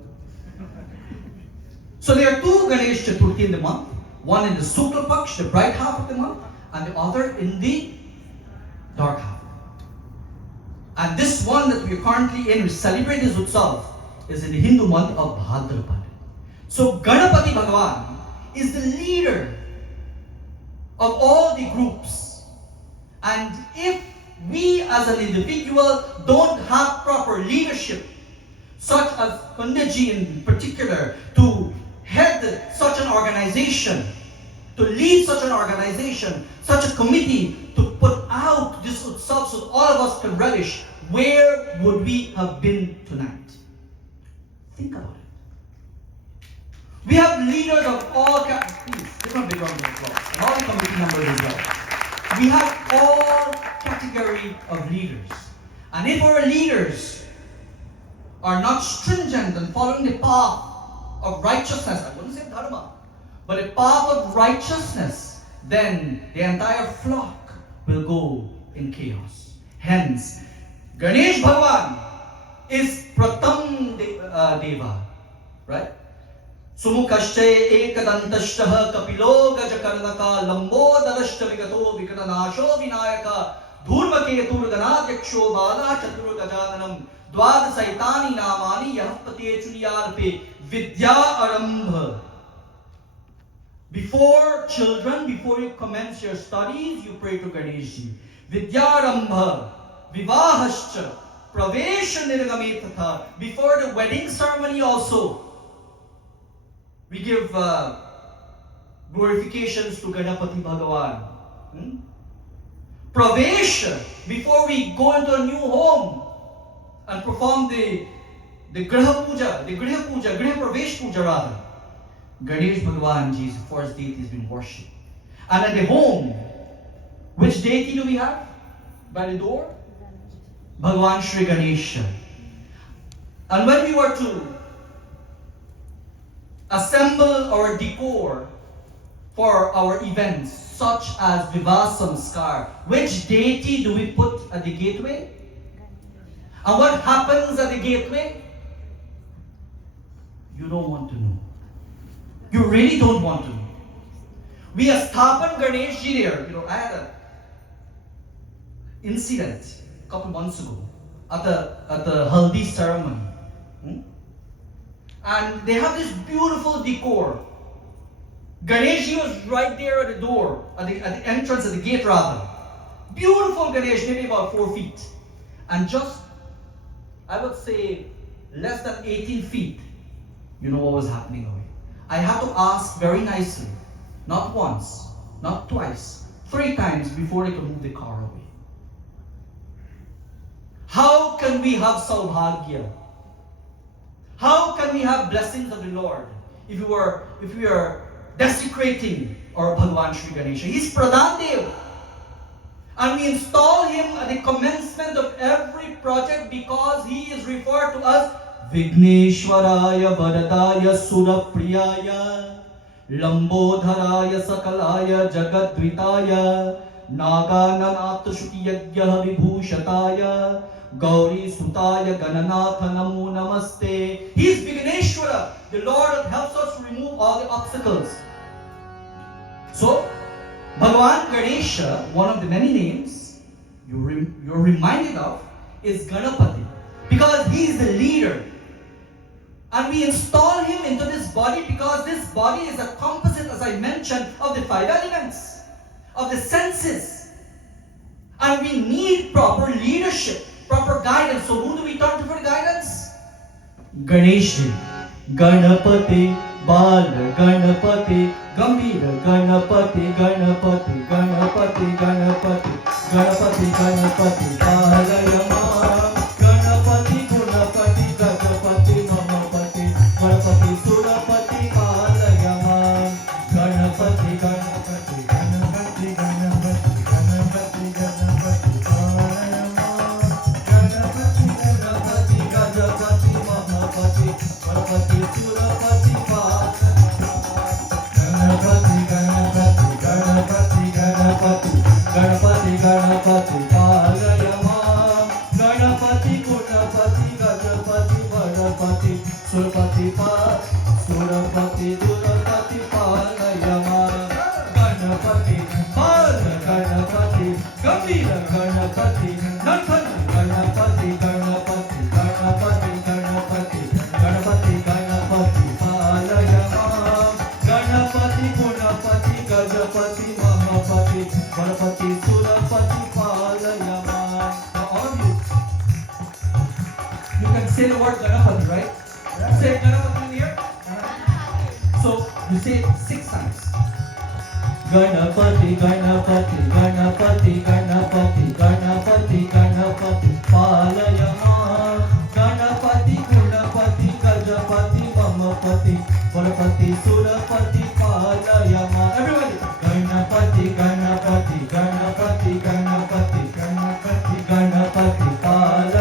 So there are 2 Ganesh Chaturthi in the month. One in the Sukla Paksh, the bright half of the month, and the other in the dark half. And this one that we are currently in, we celebrate this Utsav, is in the Hindu month of Bhadrapad. So Ganapati Bhagavan is the leader of all the groups. And if we as an individual don't have proper leadership, such as Panditji in particular, to head such an organization, to lead such an organization, such a committee, to put out this Utsav so all of us can relish, where would we have been tonight? Think about it. We have leaders of all And if our leaders are not stringent and following the path of righteousness, I wouldn't say dharma, but a path of righteousness, then the entire flock will go in chaos. Hence, Ganesh Bhagavan is Pratam Deva, right? Sumukashche ekadantashtaha kapilo gajakarnaka lambodarashta vigato vikananasho vinayaka dhurmaketur ganadyaksho bala chatur gajananam dwad saitani namani yahpate chuliyarpe vidya arambha. Before children, before you commence your studies, you pray to Ganeshji. Vidya arambha, vivahascha, pravesha nirgame tatha. Before the wedding ceremony also, we give glorifications to Ganapati Bhagavan. Pravesha, before we go into a new home and perform the Griha Puja, Griha Pravesh Puja rather. Ganesh Bhagavan Ji's first deity has been worshipped. And at the home, which deity do we have? By the door? Bhagavan Shri Ganesha. And when we were to assemble our decor for our events, such as Vivah Samskar, which deity do we put at the gateway? And what happens at the gateway? You don't want to know. You really don't want to know. We Asthapan Ganesh Ji there. I had an incident a couple months ago at the Haldi ceremony. And they have this beautiful decor. Ganesh Ji was right there at the door, at the entrance, at the gate rather. Beautiful Ganesh, maybe about 4 feet. And just, I would say, less than 18 feet, you know what was happening away. I had to ask very nicely, not once, not twice, 3 times before they could move the car away. How can we have Saubhagya? How can we have blessings of the Lord if we are desecrating our Bhagavan Shri Ganesha? He's Pradhan Dev. And we install him at the commencement of every project because he is referred to as Vigneshwaraya Varadaya Surapriyaya Lambodharaya Sakalaya Jagadvitaya Nagananata Shuti Yajya Vibhushataya Gauri Sutaya Gananatha Namo Namaste. He is Vigneshwara, the Lord that helps us to remove all the obstacles. So, Bhagavan Ganesha, one of the many names you're reminded of, is Ganapati. Because he is the leader. And we install him into this body because this body is a composite, as I mentioned, of the 5 elements, of the senses. And we need proper leadership, proper guidance. So who do we turn to for guidance? Ganesh, Ganapati, Bala Ganapati, Gambira Ganapati, Ganapati, Ganapati, Ganapati, Ganapati, Ganapati, Bala Yama, Ganapati, Gunapati, Gajapati, Mamapati, Ganapati, Surapati, Bala Yama, Ganapati, Ganapati, Ganapati, Ganapati, Ganapati, Ganapati, Bala Yama, Ganapati, Ganapati, Gajapati, Mamapati, Ganapati, Surapati, Bala Ganapati, Ganapati, Ganapati, Ganapati, Ganapati, Ganapati, Palayama, Ganapati, Gunapati, Gajapati, Varapati, Surapati, Surapati, Durapati, Palayama, Ganapati, Pala, Ganapati, Gambira, Ganapati, Nanthana, Ganapati, Ganapati, Ganapati, Ganapati, Ganapati, Ganapati, Palayama, Ganapati, Gunapati, Gajapati, Mahapati, Varapati, Surapati, Palayama. Now all of you can say the word Ganapati, right? Say Ganapati in here. So you say it 6 times. Ganapati, Ganapati, Ganapati, Ganapati, Ganapati, Ganapati, Palayama, Ganapati, Gunapati, Gajapati, Mamapati, Varapati, Surapati, Palayama. Everybody. Ganapati, Ganapati, Ganapati, Ganapati, Ganapati, Ganapati, Palayama.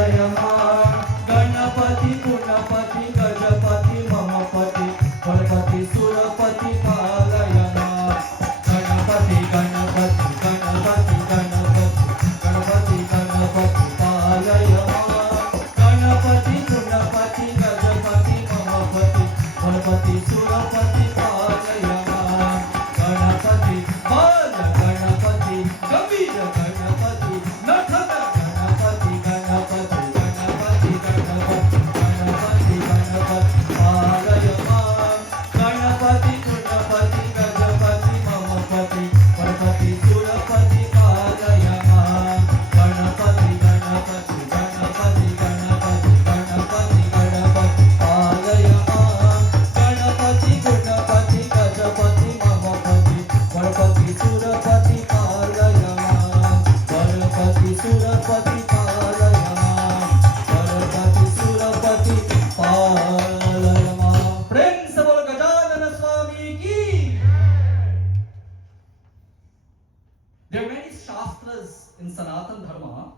Sanatana Dharma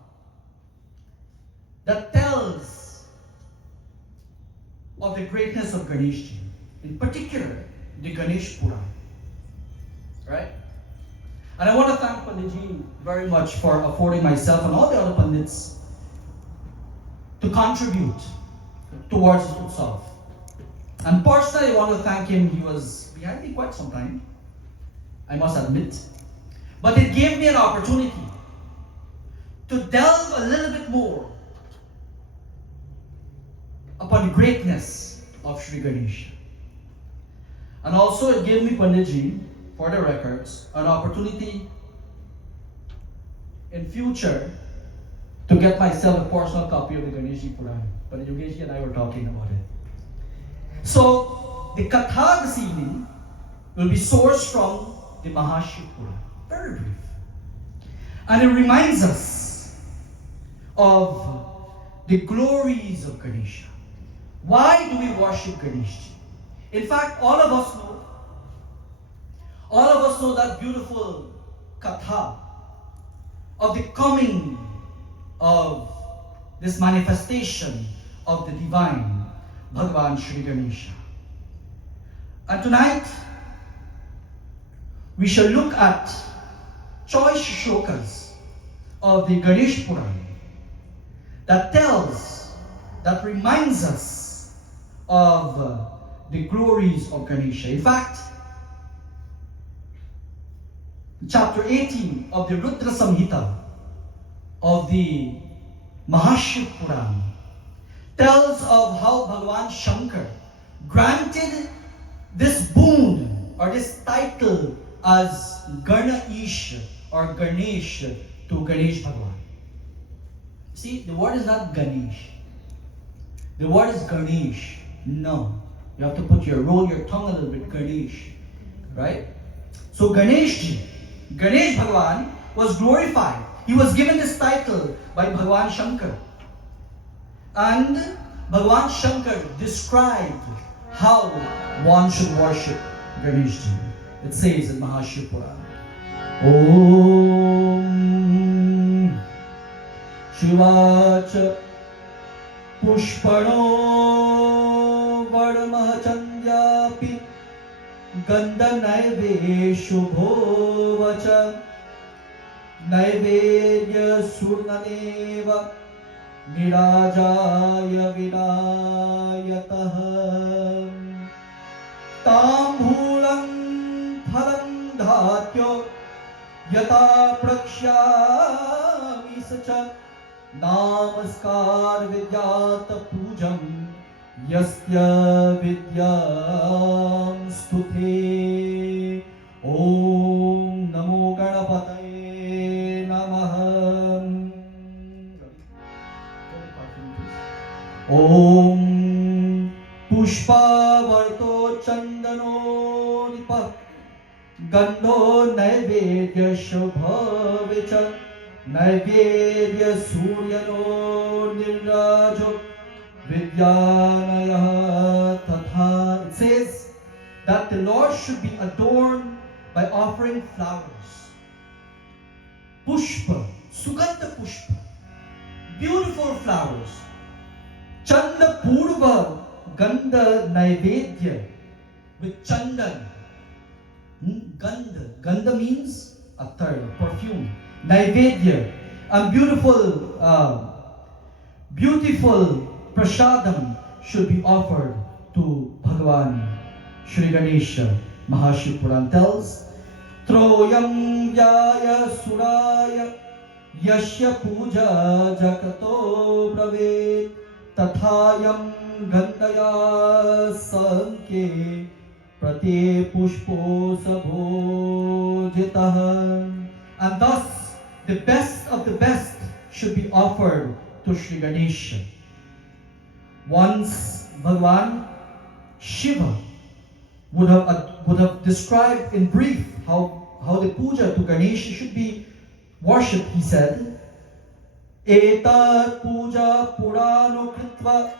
that tells of the greatness of Ganesh ji, in particular the Ganesh Puran. Right? And I want to thank Panditji very much for affording myself and all the other Pandits to contribute towards this Utsav. And personally, I want to thank him. He was behind me quite some time, I must admit. But it gave me an opportunity to delve a little bit more upon the greatness of Sri Ganesha. And also it gave me, Panditji, for the records, an opportunity in future to get myself a personal copy of the Ganesh Puran. But Yogesh and I were talking about it. So the Katha this evening will be sourced from the Mahashiv Puran. Very brief. And it reminds us of the glories of Ganesha. Why do we worship Ganesh? In fact, all of us know that beautiful katha of the coming of this manifestation of the divine Bhagavan Sri Ganesha. And tonight, we shall look at choice shlokas of the Ganesh Puran that reminds us of the glories of Ganesha. In fact, chapter 18 of the Rudra Samhita of the Mahashiv Puran tells of how Bhagavan Shankar granted this boon or this title as Ganaish or Ganesh to Ganesh Bhagavan. See, the word is not Ganesh. The word is Ganesh. No. You have to roll your tongue a little bit, Ganesh. Right? So Ganesh Bhagavan was glorified. He was given this title by Bhagavan Shankar. And Bhagavan Shankar described how one should worship Ganesh ji. It says in Mahashiv Puran, Om Shivacha Pushpano Varmah Chandyapi Gandha Naive Shubho Vacha Naivedya Surnaneva Nirajaya Vinayatah Tambhulam Phalam Dhatyo Yata Prakshami Sacha Namaskar Vidyata Pujam Yasya Vidyam Stuthe Om Namo Ganapataye Namaha Om Pushpa Varto Chandano Nipa Gandho Naivedya Shubhavicha Naivedya Suryano Nirajo Vidyanaya Tatha. It says that the Lord should be adorned by offering flowers. Pushpa, Sugandha Pushpa, beautiful flowers. Chanda Purva Gandha Naivedya with Chandan. Gandha means attar, perfume. Naivedya, and beautiful prasadam should be offered to Bhagavan Sri Ganesha. Mahashiv Puran tells, Troyam Vyaya Suraya Yashya Puja Jakato Brave Tathayam Gandaya Sanke Prate Pushpo Sabhojitah. And thus, the best of the best should be offered to Sri Ganesha. Once Bhagavan Shiva would have described in brief how the puja to Ganesha should be worshipped. He said, Etat puja purano kritva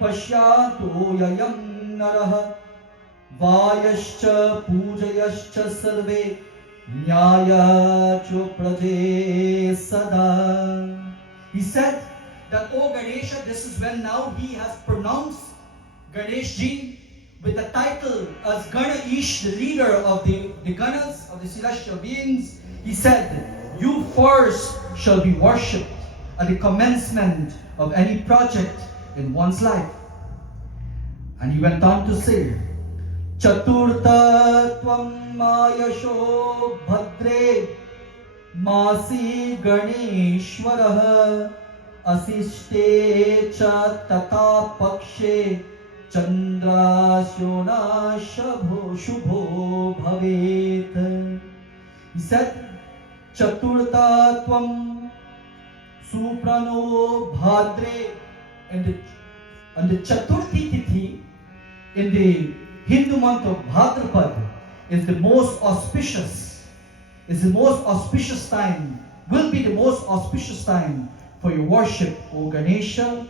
pashyato yayam naraha vayascha pujayascha sarve Nyaya Chopraje Sada. He said that, O Ganesha, this is when now he has pronounced Ganesh Ji with the title as Ganaish, the leader of the Ganas, of the celestial beings. He said, you first shall be worshipped at the commencement of any project in one's life. And he went on to say, Chaturtha tvam mayasho bhadre masi ganeshwarah asiste cha tata pakshe chandrasyona shubho bhavet. He said, Chaturtha tvam suprano bhadre, and the Chaturthi Tithi in the Hindu month of Bhadrapad is the most auspicious, time, will be the most auspicious time for your worship, O Ganesha.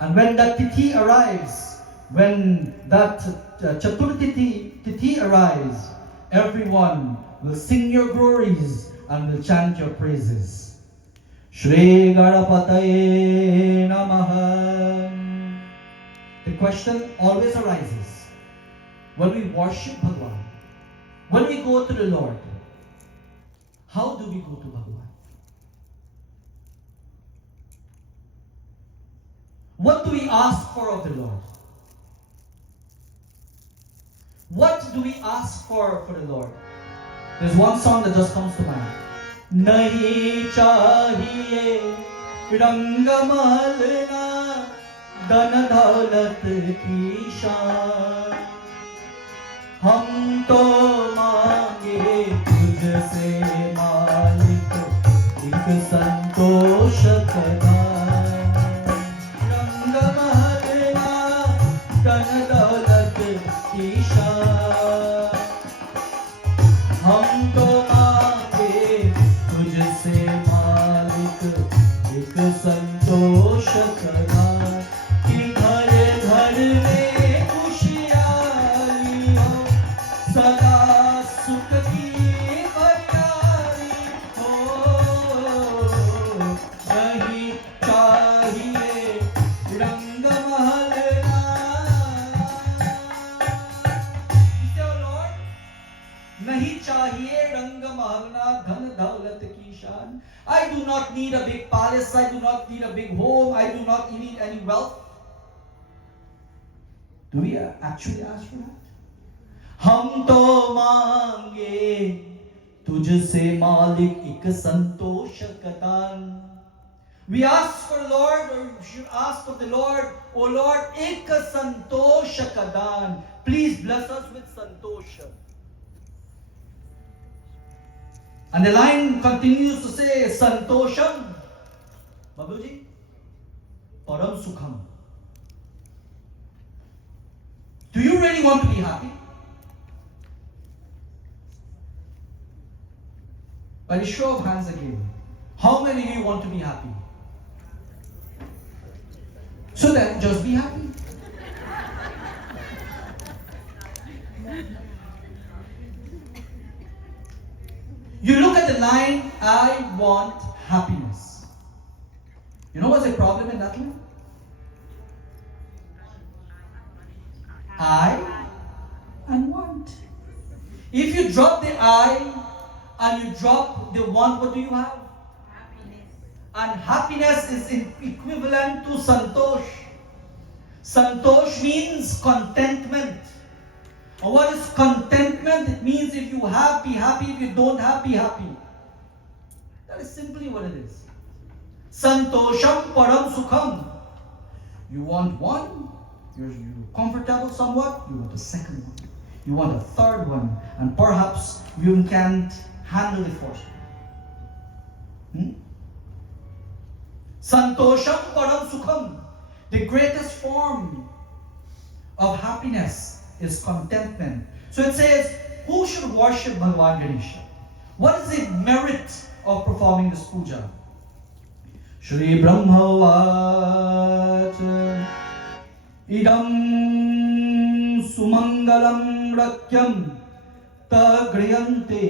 And when that Tithi arrives, when that Chaturthi Tithi arrives, everyone will sing your glories and will chant your praises. Shri Ganapataye Namaha. The question always arises, when we worship Bhagwan, when we go to the Lord, how do we go to Bhagwan? What do we ask for of the Lord? What do we ask for the Lord? There's one song that just comes to mind. Nahi chahiye rang mahalna dhan daulat ki shaan. हम तो मांगे तुझसे मालिक एक संतोष का दान। रंग महलना धन दौलत की शान। हम तो मांगे तुझसे मालिक एक संतोष का दान। कि घर घर में खुशियाली हो, सदा सुख की हरियाली हो। नहीं चाहिए रंग महलना। नहीं चाहिए रंग महलना धन दौलत की शान. I do not need a big palace, I do not need a big home, I do not need any wealth. Do we actually ask for that? हम तो मांगे तुझसे मालिक एक संतोष का दान. We ask for the Lord, or we should ask of the Lord, O Lord, ek santosha ka daan. Please bless us with santosha. And the line continues to say, Santosham, Babuji, Param Sukham. Do you really want to be happy? By the show of hands again, how many of you want to be happy? So then, just be happy. You look at the line, I want happiness. You know what's the problem in that line? I and want. If you drop the I and you drop the want, what do you have? And happiness is equivalent to santosh. Santosh means contentment. And what is contentment? It means if you have, be happy. If you don't have, be happy. That is simply what it is. Santosham param sukham. You want one, you're comfortable somewhat, you want a second one. You want a third one, and perhaps you can't handle the fourth one. Santosham param sukham. The greatest form of happiness is contentment. So it says, who should worship Bhagavan Ganesha? What is the merit of performing this puja? Shri Brahma Vacha Idam Sumangalam Rakyam तगृह्यन्ते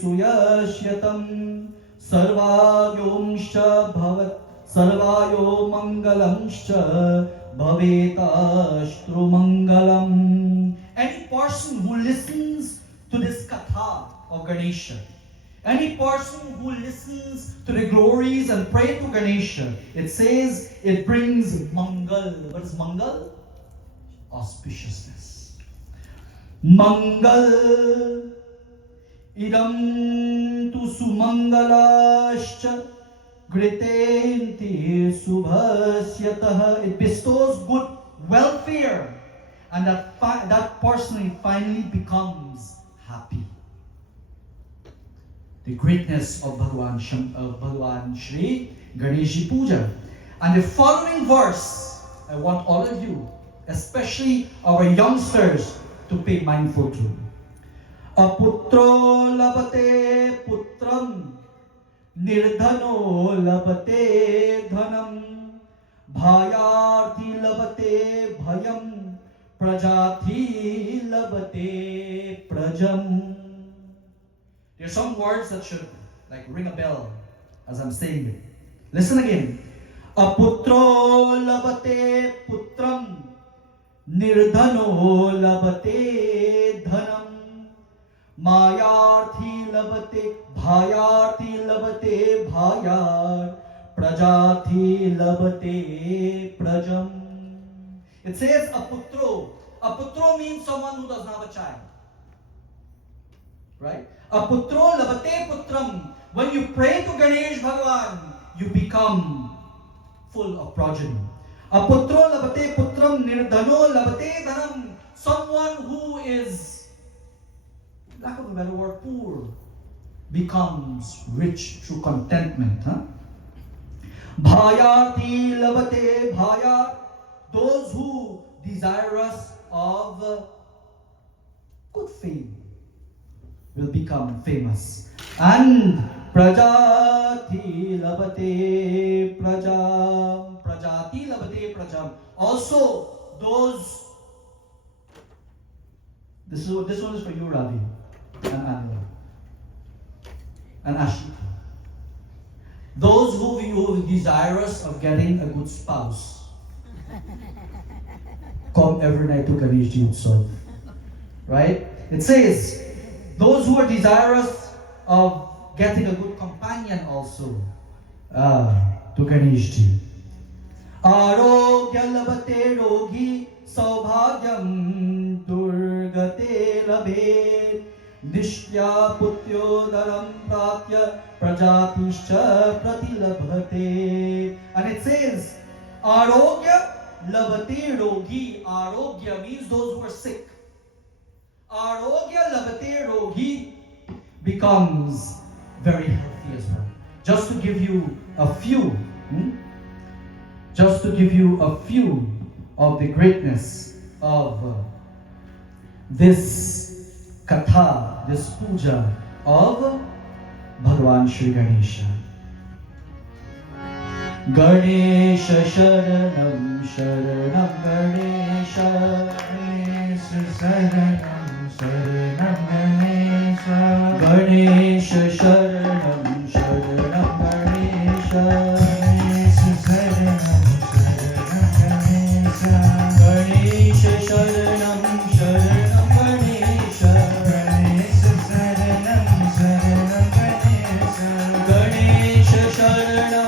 सुयश्यतं सर्वायोंश्च भवत् सर्वायो मङ्गलंश्च भवेतास्तु मङ्गलम्. Any person who listens to this katha of Ganesha, any person who listens to the glories and pray to Ganesha, it says it brings mangal. What is mangal? Auspiciousness. Mangal idam tu sumangalascha gritenti subhasyatah. It bestows good welfare, and that person finally becomes happy. The greatness of Bhagwan Shri Ganesh Puja. And the following verse, I want all of you, especially our youngsters, to pay mindful to. Aputro labate putram, nirdhano labate dhanam, bhayarthi labate bhayam, prajati labate prajam. There are some words that should like ring a bell as I'm saying it. Listen again. Aputro labate putram, nirdhano labate dhanam, mayarthi labate bhayar, prajati labate prajam. It says aputro. Aputro means someone who doesn't have a child. Right? Aputro labate putram. When you pray to Ganesh Bhagavan, you become full of progeny. Aputro labate putram, nirdhano labate dhanam. Someone who is, lack of a better word, poor, becomes rich through contentment. Bhayarti labate bhayar. Those who desirous of good fame will become famous. And prajati labate prajam. Prajati labate prajam. Also, those. This one is for you, Ravi, and Anila, and Ashita. Those who are desirous of getting a good spouse, come every night to Ganesh UTSAV. Right? It says, those who are desirous of getting a good companion also, to Ganesh Ji. Arogya labate rogi saubhagyam durgate labet nishya putyodaram pratya prajatischa pratilabhate. And it says, Arogya labate rogi. Arogya means those who are sick. Arogya labate rogi becomes very healthy as well. Just to give you a few, of the greatness of this katha, this puja of Bhagavan Shri Ganesha. Ganesha Sharanam Sharanam Ganesha, Ganesha Sharanam Sharanam Ganesha, Ganesha Sharanam Sharanam Ganesha, Ganesha Sharanam Sharanam Ganesha, Ganesha Sharanam Sharanam Ganesha, Ganesha Sharanam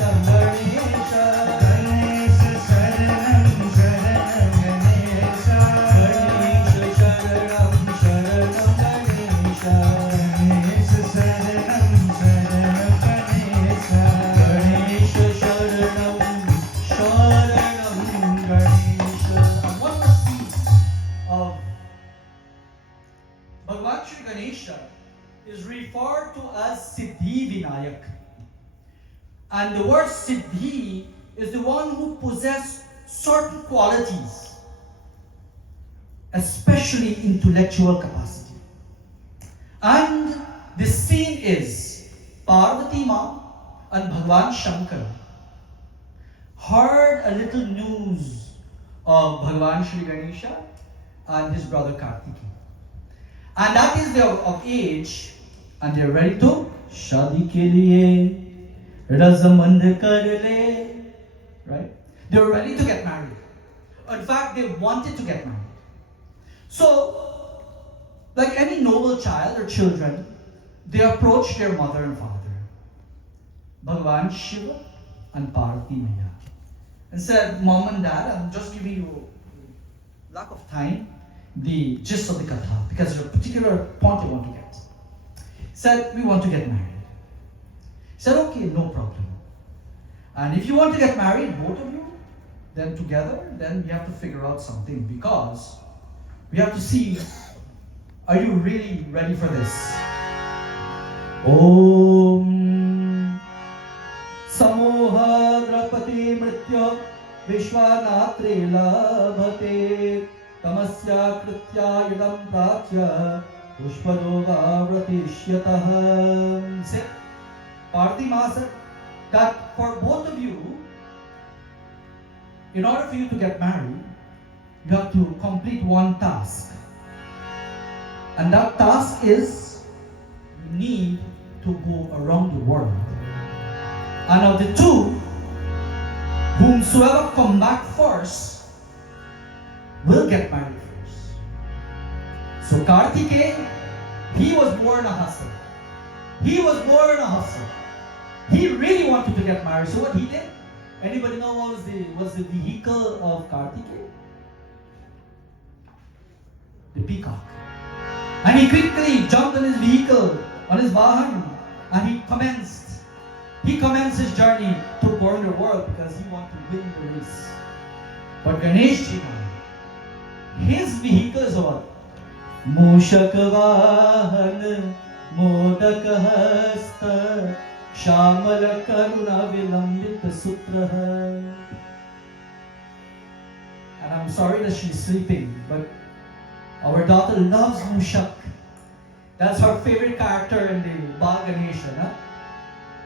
Sharanam Ganesha, Ganesha Sharanam Sharanam Ganesha, Ganesha Sharanam Sharanam Ganesha, Ganesha Sharanam Sharanam Ganesha, Ganesha Sharanam Sharanam Ganesha, Ganesha Sharanam Sharanam Ganesha. And what was seen of Bhagavan Shri Ganesha is referred to as Siddhi Vinayak. And the word Siddhi is the one who possesses certain qualities, especially intellectual capacity. And the scene is Parvati Ma and Bhagavan Shankar heard a little news of Bhagavan Shri Ganesha and his brother Kartikeya. And that is they're of age and they're ready to शादी के लिए रज़ामंद कर ले, right? They're ready to get married. In fact, they wanted to get married. So, like any noble child or children, they approached their mother and father, Bhagavan Shiva and Parvati Maya, and said, Mom and Dad, I'm just giving you, lack of time, the gist of the katha, because there's a particular point I want to get. Said, we want to get married. Said, okay, no problem. And if you want to get married, both of you, then together, then we have to figure out something, because we have to see, are you really ready for this? Om Samoha Drapati Mritya Vishwanatre Labhate Tamasya Kritya Yudam Prachya Pushpadova Vratishyatah. Say, Parthi Ma said that for both of you, in order for you to get married, you have to complete one task. And that task is, you need to go around the world. And of the two, whomsoever come back first will get married first. So Kartikeya, he was born a hustler. He was born a hustler. He really wanted to get married. So what he did? Anybody know what was the vehicle of Kartikeya? The peacock. And he quickly jumped on his vehicle, on his vahan, and he commenced his journey to govern the world because he wanted to win the race. But Ganesh Ji, his vehicle is what? Mushak vahan modak hasta shamal karuna vilambit sutraha. And I'm sorry that she's sleeping, but our daughter loves Mushak. That's her favorite character in the Bal Ganesha. Huh?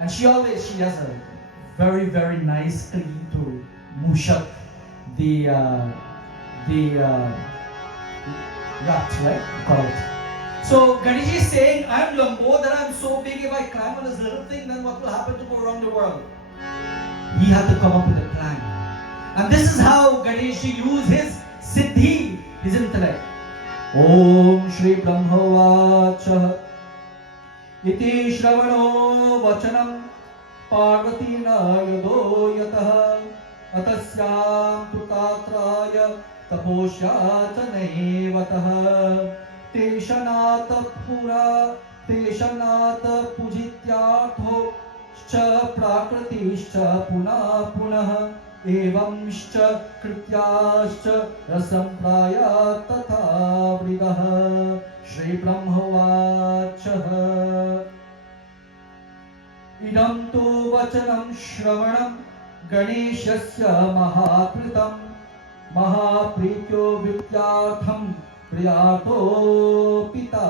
And she has a very, very nice clinging to Mushak, the rat, right? We call it. So Ganesh is saying, I'm Lambodara, I'm so big, if I climb on this little thing, then what will happen to go around the world? He had to come up with a plan. And this is how Ganesh used his siddhi, his intellect. Om Shri Brahmavacha Iti Shravano Vachanam Parvatina Yado Yataha Atasyam Tutatraya Taposhyata Nehevataha Teshanata Pura Teshanata Pujityartho Scha Prakritischa Puna Punaha Evamscha Krityascha Rasampraya Tatha Vridaha Shri Brahmavacha Idam tu vachanam shravanam Ganeshasya mahapritam Mahaprityo vityartham Priyato pita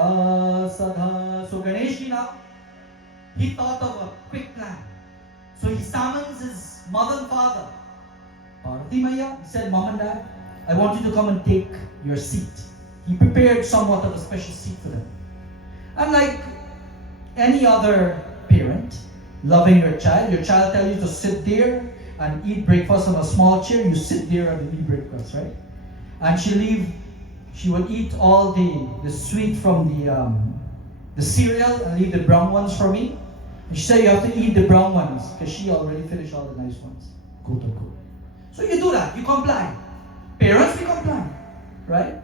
sadha. So Ganesh Ji now, he thought of a quick plan. So he summons his mother and father, Parvati Maya. He said, Mom and Dad, I want you to come and take your seat. He prepared somewhat of a special seat for them. And like any other parent, loving your child tells you to sit there and eat breakfast on a small chair, you sit there and eat breakfast, right? And she will eat all the sweet from the cereal and leave the brown ones for me. And she said, you have to eat the brown ones because she already finished all the nice ones, quote unquote. So you do that, you comply. Parents, we comply, right?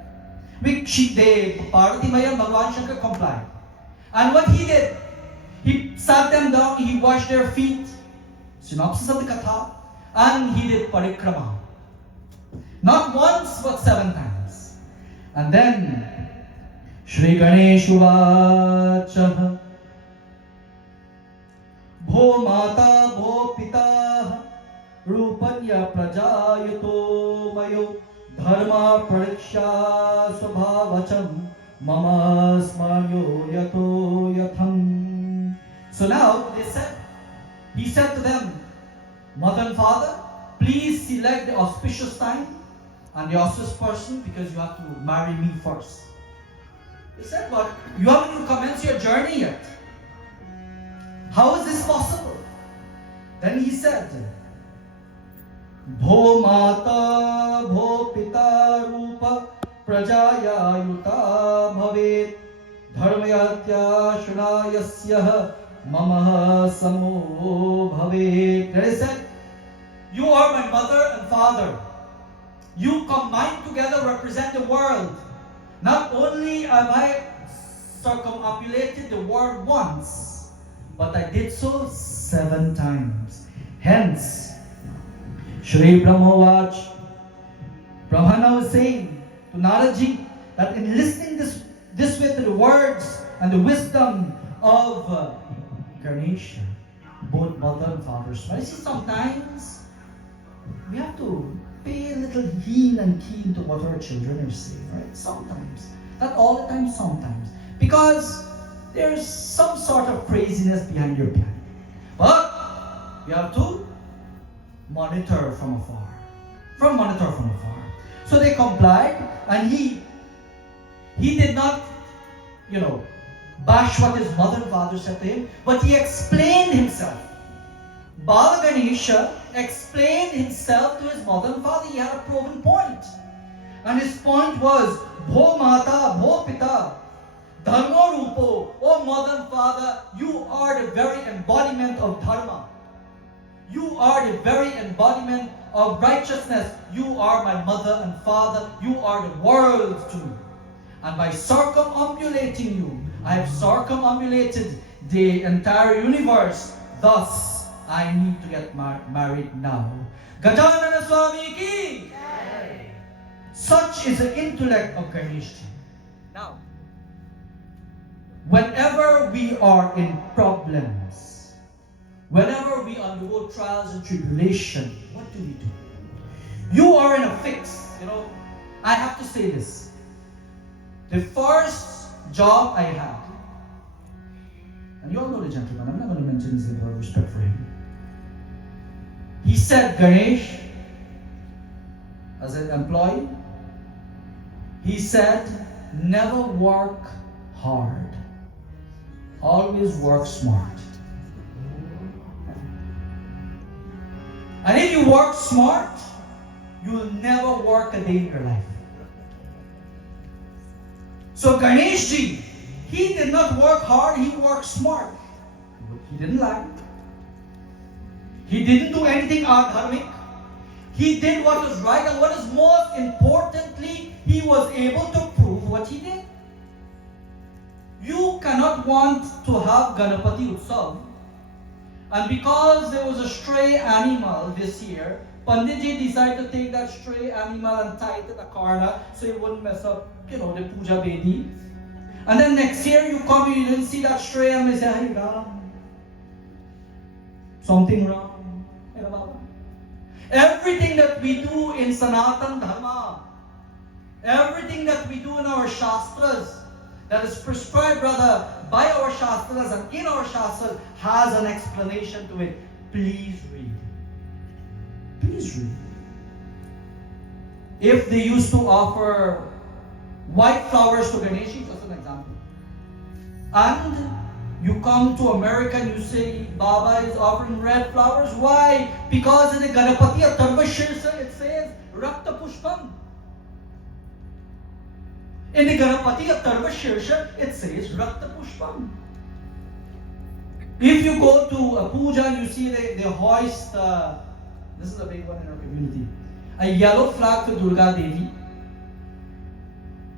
Parvati Maya and Bhagavan Shankar complied. And what he did, he sat them down, he washed their feet, synopsis of the katha, and he did parikrama. Not once, but 7 times. And then, Shri Ganesh Uvacha Bho Mata Bho Pita Rupanya Prajayato Mayo Dharma Pradiksha Swabhavacham Mama Smaryo Yato Yatham. So now he said to them, Mother and Father, please select the auspicious time and the auspicious person because you have to marry me first. He said, "What? You haven't even commenced your journey yet. How is this possible?" Then he said, "Bho mata bho pita rupa prajaya yuta bhavet dharmayatya shunayasya mama samo bhavet." Then he said, "You are my mother and father. You combined together represent the world. Not only have I circumambulated the world once, but I did so 7 times. Hence, Shri Brahmawach, Brahmana was saying to Naraji that in listening this way to the words and the wisdom of Ganesha, both mother and father smile. See, sometimes we have to pay a little heed and keen to what our children are saying, right? Sometimes. Not all the time, sometimes. Because there's some sort of craziness behind your piano. But you have to monitor from afar. Monitor from afar. So they complied, and he did not, bash what his mother and father said to him, but he explained himself. Bala Ganesha explained himself to his mother and father. He had a proven point. And his point was, Bho Mata, Bho Pita, Dharma Rupo, oh mother and father, you are the very embodiment of Dharma. You are the very embodiment of righteousness. You are my mother and father. You are the world to me. And by circumambulating you, I have circumambulated the entire universe. Thus, I need to get married now. Gajanana Swami ki! Such is the intellect of Ganesh. Now, whenever we are in problems, whenever we undergo trials and tribulation, what do? You are in a fix. I have to say this. The first job I had, and you all know the gentleman, I'm not going to mention his name out of respect for him. He said, Ganesh, as an employee, he said, never work hard. Always work smart. And if you work smart, you will never work a day in your life. So Ganesh ji, he did not work hard, he worked smart. He didn't lie. He didn't do anything adharmic. He did what was right, and what is most importantly, he was able to prove what he did. You cannot want to have Ganapati Utsav, and because there was a stray animal this year, Panditji decided to take that stray animal and tie it to the karna so it wouldn't mess up, the puja bedi. And then next year you come, you didn't see that stray animal, you say, Hey Ram, something wrong. Everything that we do in Sanatan Dharma, everything that we do in our Shastras, that is prescribed rather by our Shastras and in our Shastras, has an explanation to it. Please read. Please read. If they used to offer white flowers to Ganesh, just an example, and you come to America and you say Baba is offering red flowers, why? Because in the Ganapati Atharva Shirsa it says Rakta Pushpam. In the Ganapati Atharva Shirsa it says Rakta Pushpam. If you go to a puja and you see they hoist, this is a big one in our community, a yellow flag for Durga Devi,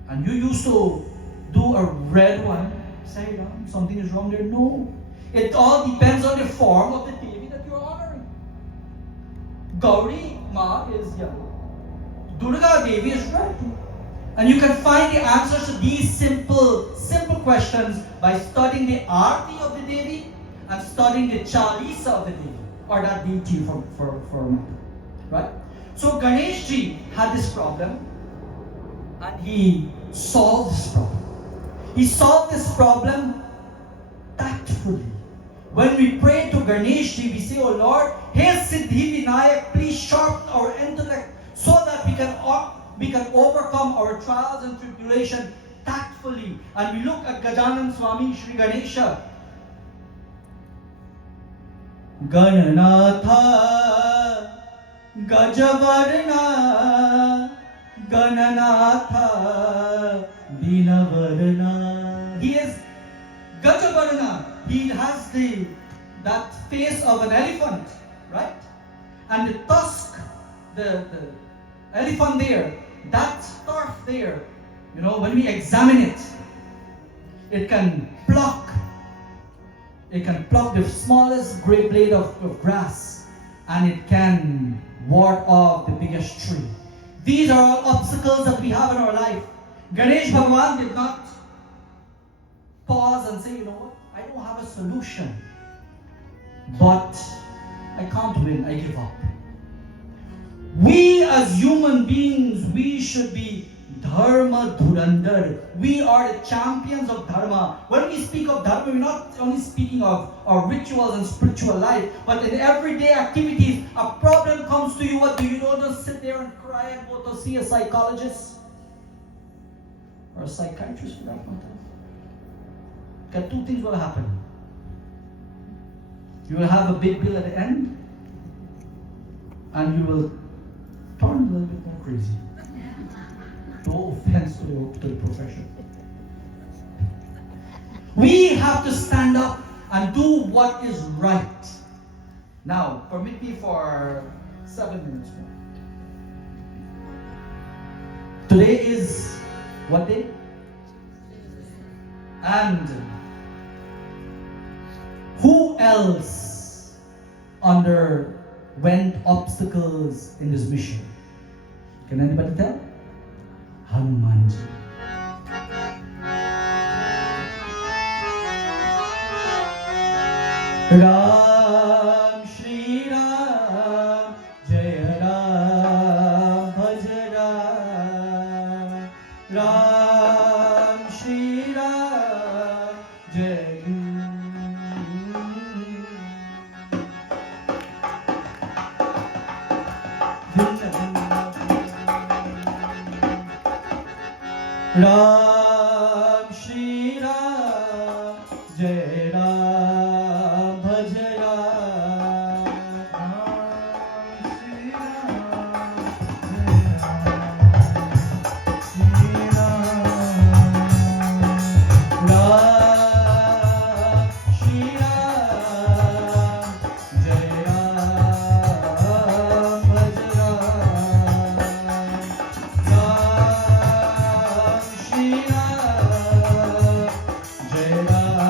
and you used to do a red one, say something is wrong there. No. It all depends on the form of the Devi that you are honoring. Gauri Ma is yellow. Durga Devi is red. And you can find the answers to these simple questions by studying the Aarti of the Devi and studying the Chalisa of the Devi, or that deity for right? So Ganesh ji had this problem, and he solved this problem. He solved this problem tactfully. When we pray to Ganesh ji, we say, Oh Lord, Hey Siddhi Vinayak, please sharpen our intellect so that we can overcome our trials and tribulation tactfully. thankfully, and we look at Gajanan Swami Shri Ganesha. Gananatha Gajavarna Gananatha Dinavarna. He is Gajavarna. He has that face of an elephant, right? And the tusk, the elephant there, that turf there, when we examine it, it can pluck the smallest gray blade of grass, and it can ward off the biggest tree. These are all obstacles that we have in our life. Ganesh Bhagavan did not pause and say, you know what, I don't have a solution, but I can't win, I give up. We as human beings, we should be Dharma Dhurandhar. We are the champions of Dharma. When we speak of Dharma, we're not only speaking of our rituals and spiritual life, but in everyday activities, a problem comes to you, what do? You don't just sit there and cry and go to see a psychologist or a psychiatrist for that matter. Okay, two things will happen. You will have a big bill at the end, and you will turn a little bit more crazy. No offense to the profession. We have to stand up and do what is right. Now, permit me for 7 minutes more. Today is what day? And who else underwent obstacles in this mission? Can anybody tell? Hanumanji. Ram Shri Ram Jaya Ram Bhaj Ram Ram Shri Ram Jaya Ram Shri Ram Jai Ram Bhaj Ram Shri Ram Shri Ram Ram Shri Ram Jai Ram Bhaj Ram Shri Ram Jai Ram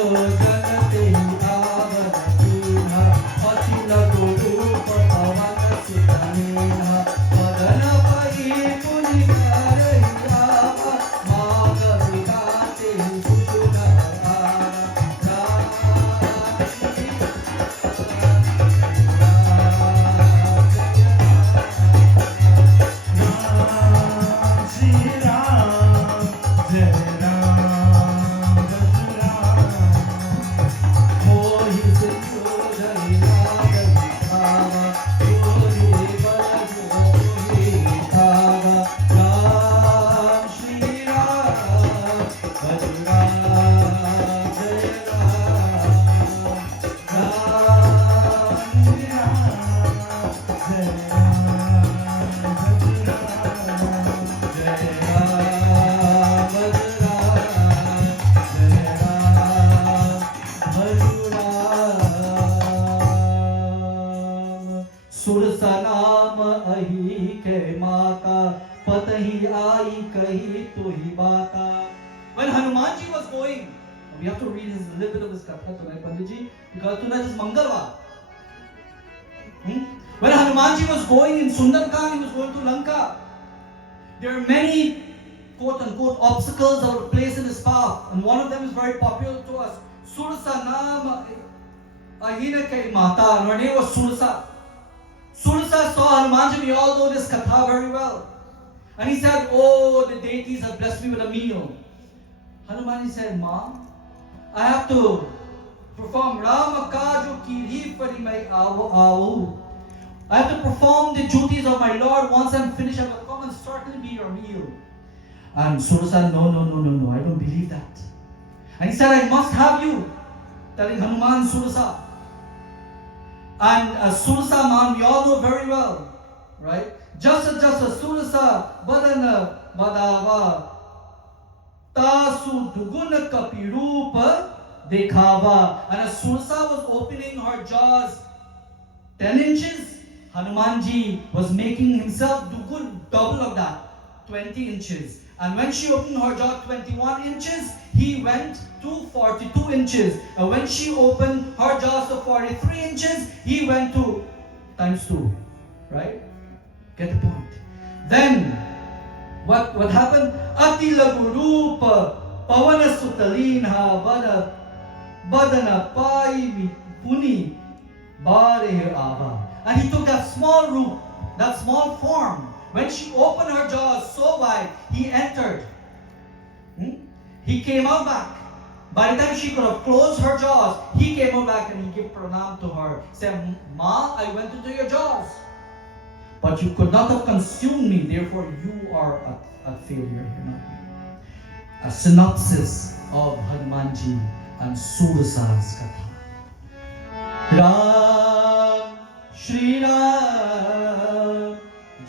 जनते आवन कीन्हा अखिल गुरु पवन सुतनेहा मदन पई पुनि करहिया माग विकाते सुषुण Shri Ram, Jai Ram, Ram. मोहि सिंधुधरि नाग विधावा जोहि बल जोहि धावा राम श्री राम भज राम जय सुरसा नाम अहि के माता पतहि आई कही तुहि बाता. When Hanumanji was going, we have to read his little bit of his katha tonight, Panditji, because tonight is Mangalvar. When Hanumanji was going in Sundarkand, he was going to Lanka. There are many quote unquote obstacles that were placed in his path, and one of them is very popular to us. Sursa naam ahina kai mata, and her name was Sursa. Sursa saw Hanumanji, we all know this katha very well. And he said, oh, the deities have blessed me with a meal. Hanumanji said, Mom, I have to perform Rama Kaju Kiri Pari Mai Avu. I have to perform the duties of my Lord. Once I'm finished, I will come and certainly be your meal. And Sursa said, no, I don't believe that. And he said, I must have you. Telling Hanuman Sursa. And Sursa man, we all know very well, right? Just Sursa badana badava tasu duguna kapirupa dekhava. And as Sursa was opening her jaws 10 inches, Hanumanji was making himself dugun, double of that, 20 inches. And when she opened her jaw 21 inches, he went to 42 inches. And when she opened her jaws to 43 inches, he went to times 2. Right? Get the point. Then, what happened? Ati lagurupa pavana sutalinha badana pai puni bare ava. And he took that small root, that small form. When she opened her jaws so wide, he entered. He came out back. By the time she could have closed her jaws, he came out back and he gave pranam to her. Said, Ma, I went into your jaws. But you could not have consumed me, therefore you are a failure. You're not me. A synopsis of Hanumanji and Sursa's katha. Ram, Shri Ram,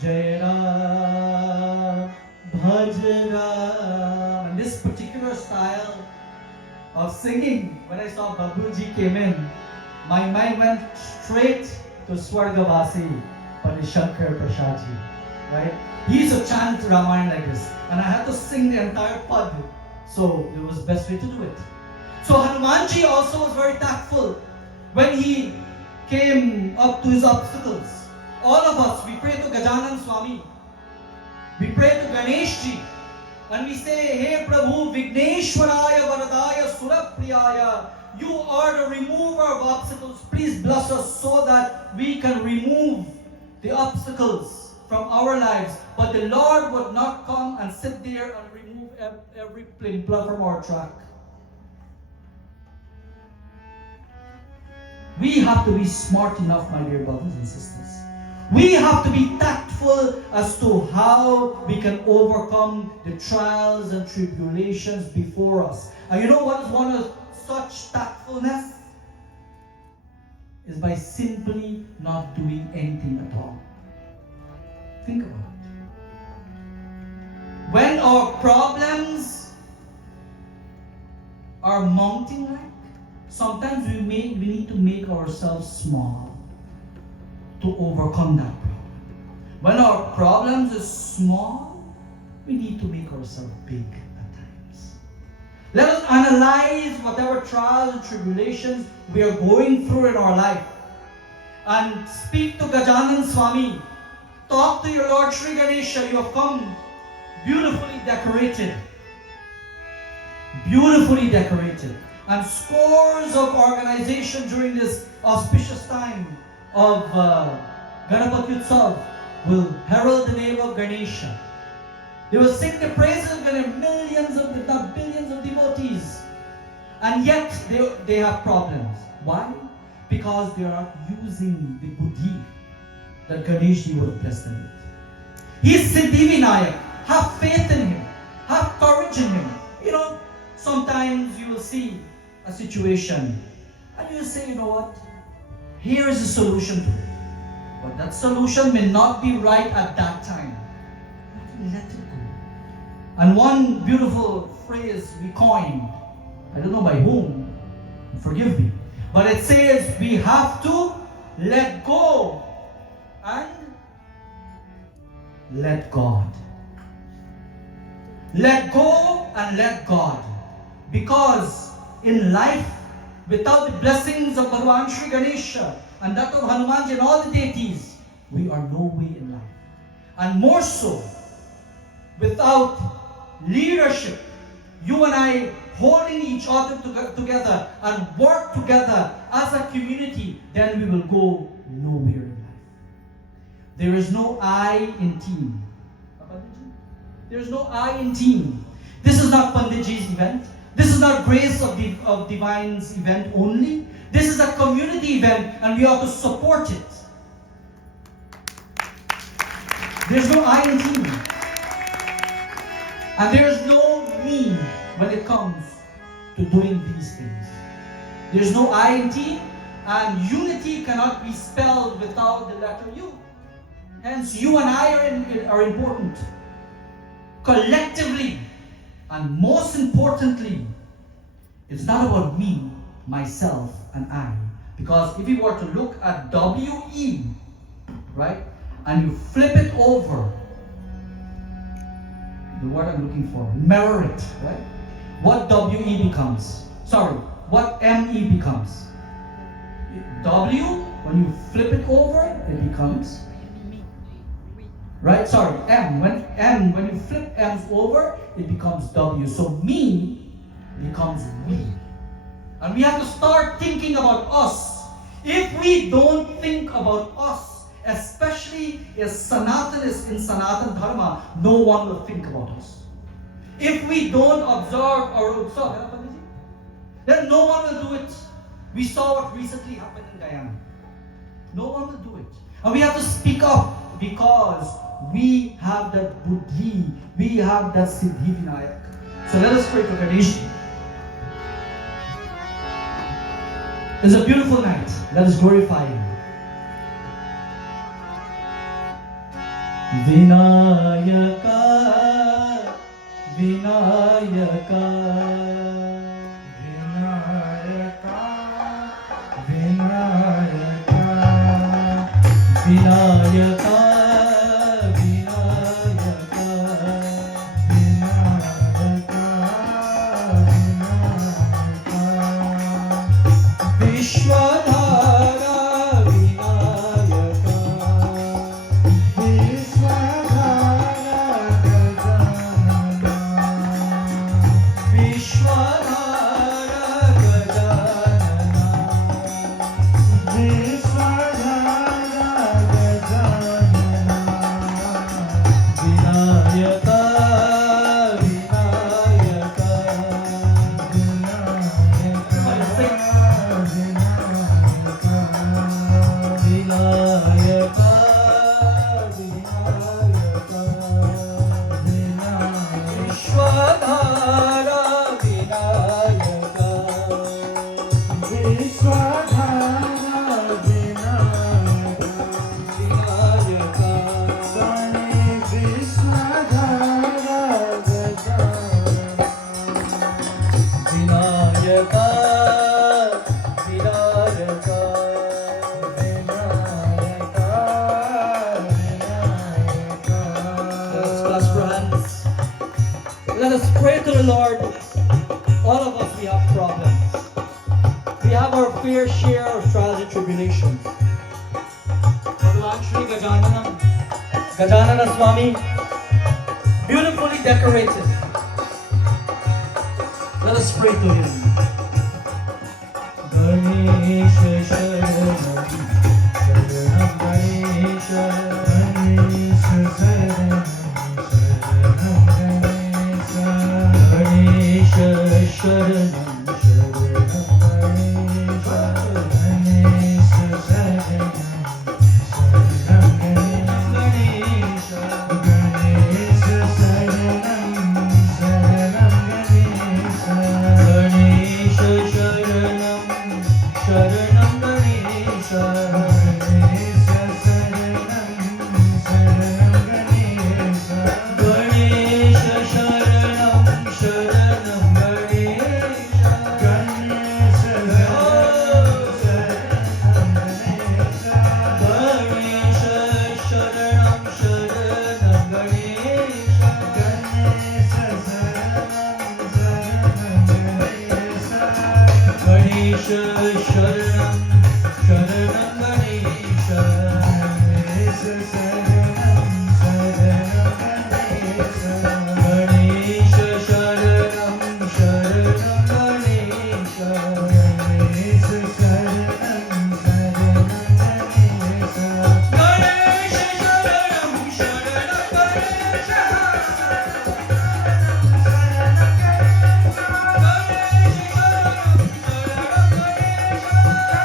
Jai Ram, Bhaj Ram. And this particular style of singing, when I saw Babuji came in, my mind went straight to Swargavasi, Pandit Shankar Prasadji, right? He used to chant Ramayana like this, and I had to sing the entire pad, so it was the best way to do it. So Hanumanji also was very tactful when he came up to his obstacles. All of us, we pray to Gajanan Swami, we pray to Ganesh Ji, and we say, Hey Prabhu, Vigneshwaraya Varadaya Surapriyaya, you are the remover of obstacles. Please bless us so that we can remove the obstacles from our lives. But the Lord would not come and sit there and remove every plimpla from our track. We have to be smart enough, my dear brothers and sisters. We have to be tactful as to how we can overcome the trials and tribulations before us. And you know what is one of such tactfulness? Is by simply not doing anything at all. Think about it. When our problems are mounting like, sometimes we need to make ourselves small to overcome that problem. When our problems is small, we need to make ourselves big at times. Let us analyze whatever trials and tribulations we are going through in our life. And speak to Gajanan Swami. Talk to your Lord Sri Ganesha. You have come beautifully decorated. Beautifully decorated. And scores of organizations during this auspicious time of Ganapati UTSAV will herald the name of Ganesha. They will sing the praises of Ganesha, millions of, if not billions of devotees. And yet they have problems. Why? Because they are not using the buddhi that Ganesh would have blessed them with. He is Siddhivinayak. Have faith in him. Have courage in him. You know, sometimes you will see a situation and you will say, you know what? Here is a solution to it. But that solution may not be right at that time. Let it go. And one beautiful phrase we coined, I don't know by whom, forgive me, but it says we have to let go and let God. Let go and let God. Because in life, without the blessings of Bhagavan Sri Ganesha and that of Hanumanji and all the deities, we are no way in life. And more so, without leadership, you and I holding each other together and work together as a community, then we will go nowhere in life. There is no I in team. There is no I in team. This is not Panditji's event. This is not Grace of Divine's event only. This is a community event and we ought to support it. There's no I in team. And there is no me when it comes to doing these things. There's no I in team, and unity cannot be spelled without the letter U. Hence, you and I are important. Collectively, and most importantly, it's not about me, myself, and I. Because if you were to look at WE, right, and you flip it over, the word I'm looking for, mirror it, right? What WE becomes? Sorry, what ME becomes? W, when you flip it over, it becomes, right? Sorry, M. When you flip M's over, it becomes W. So me becomes we. And we have to start thinking about us. If we don't think about us, especially as Sanatanists in Sanatan Dharma, no one will think about us. If we don't observe our Utsav, then no one will do it. We saw what recently happened in Guyana. No one will do it. And we have to speak up because we have that buddhi, we have that siddhi vinayak. So let us pray to Ganesh. It's a beautiful night. Let us glorify him. Vinayaka, Vinayaka, Vinayaka, Vinayaka, Vinayaka, Vinayaka, Vinayaka, Vishwadhara, Vinayaka, Let us pray to the Lord we have problems. We have our fair share of trials and tribulations. Bhagavan Shri Gajanana Swami, beautifully decorated. Let us pray to him. Ganesh Sharanam Sharanam Ganesh Ganesh Sharanam Sharanam Ganesh Ganesh Sharanam Sharanam Ganesh Ganesh Sharanam Sharanam Ganesh Ganesh Sharanam Sharanam Ganesh Ganesh Sharanam Sharanam Ganesh Ganesh Sharanam Sharanam Ganesh Ganesh Sharanam Sharanam Ganesh Ganesh Sharanam Sharanam Ganesh Ganesh Ganesh Sharanam Sharanam Ganesh Ganesh Sharanam Sharanam Ganesh Ganesh Sharanam Sharanam Ganesh Ganesh Sharanam Sharanam Ganesh Ganesh Sharanam Sharanam Ganesh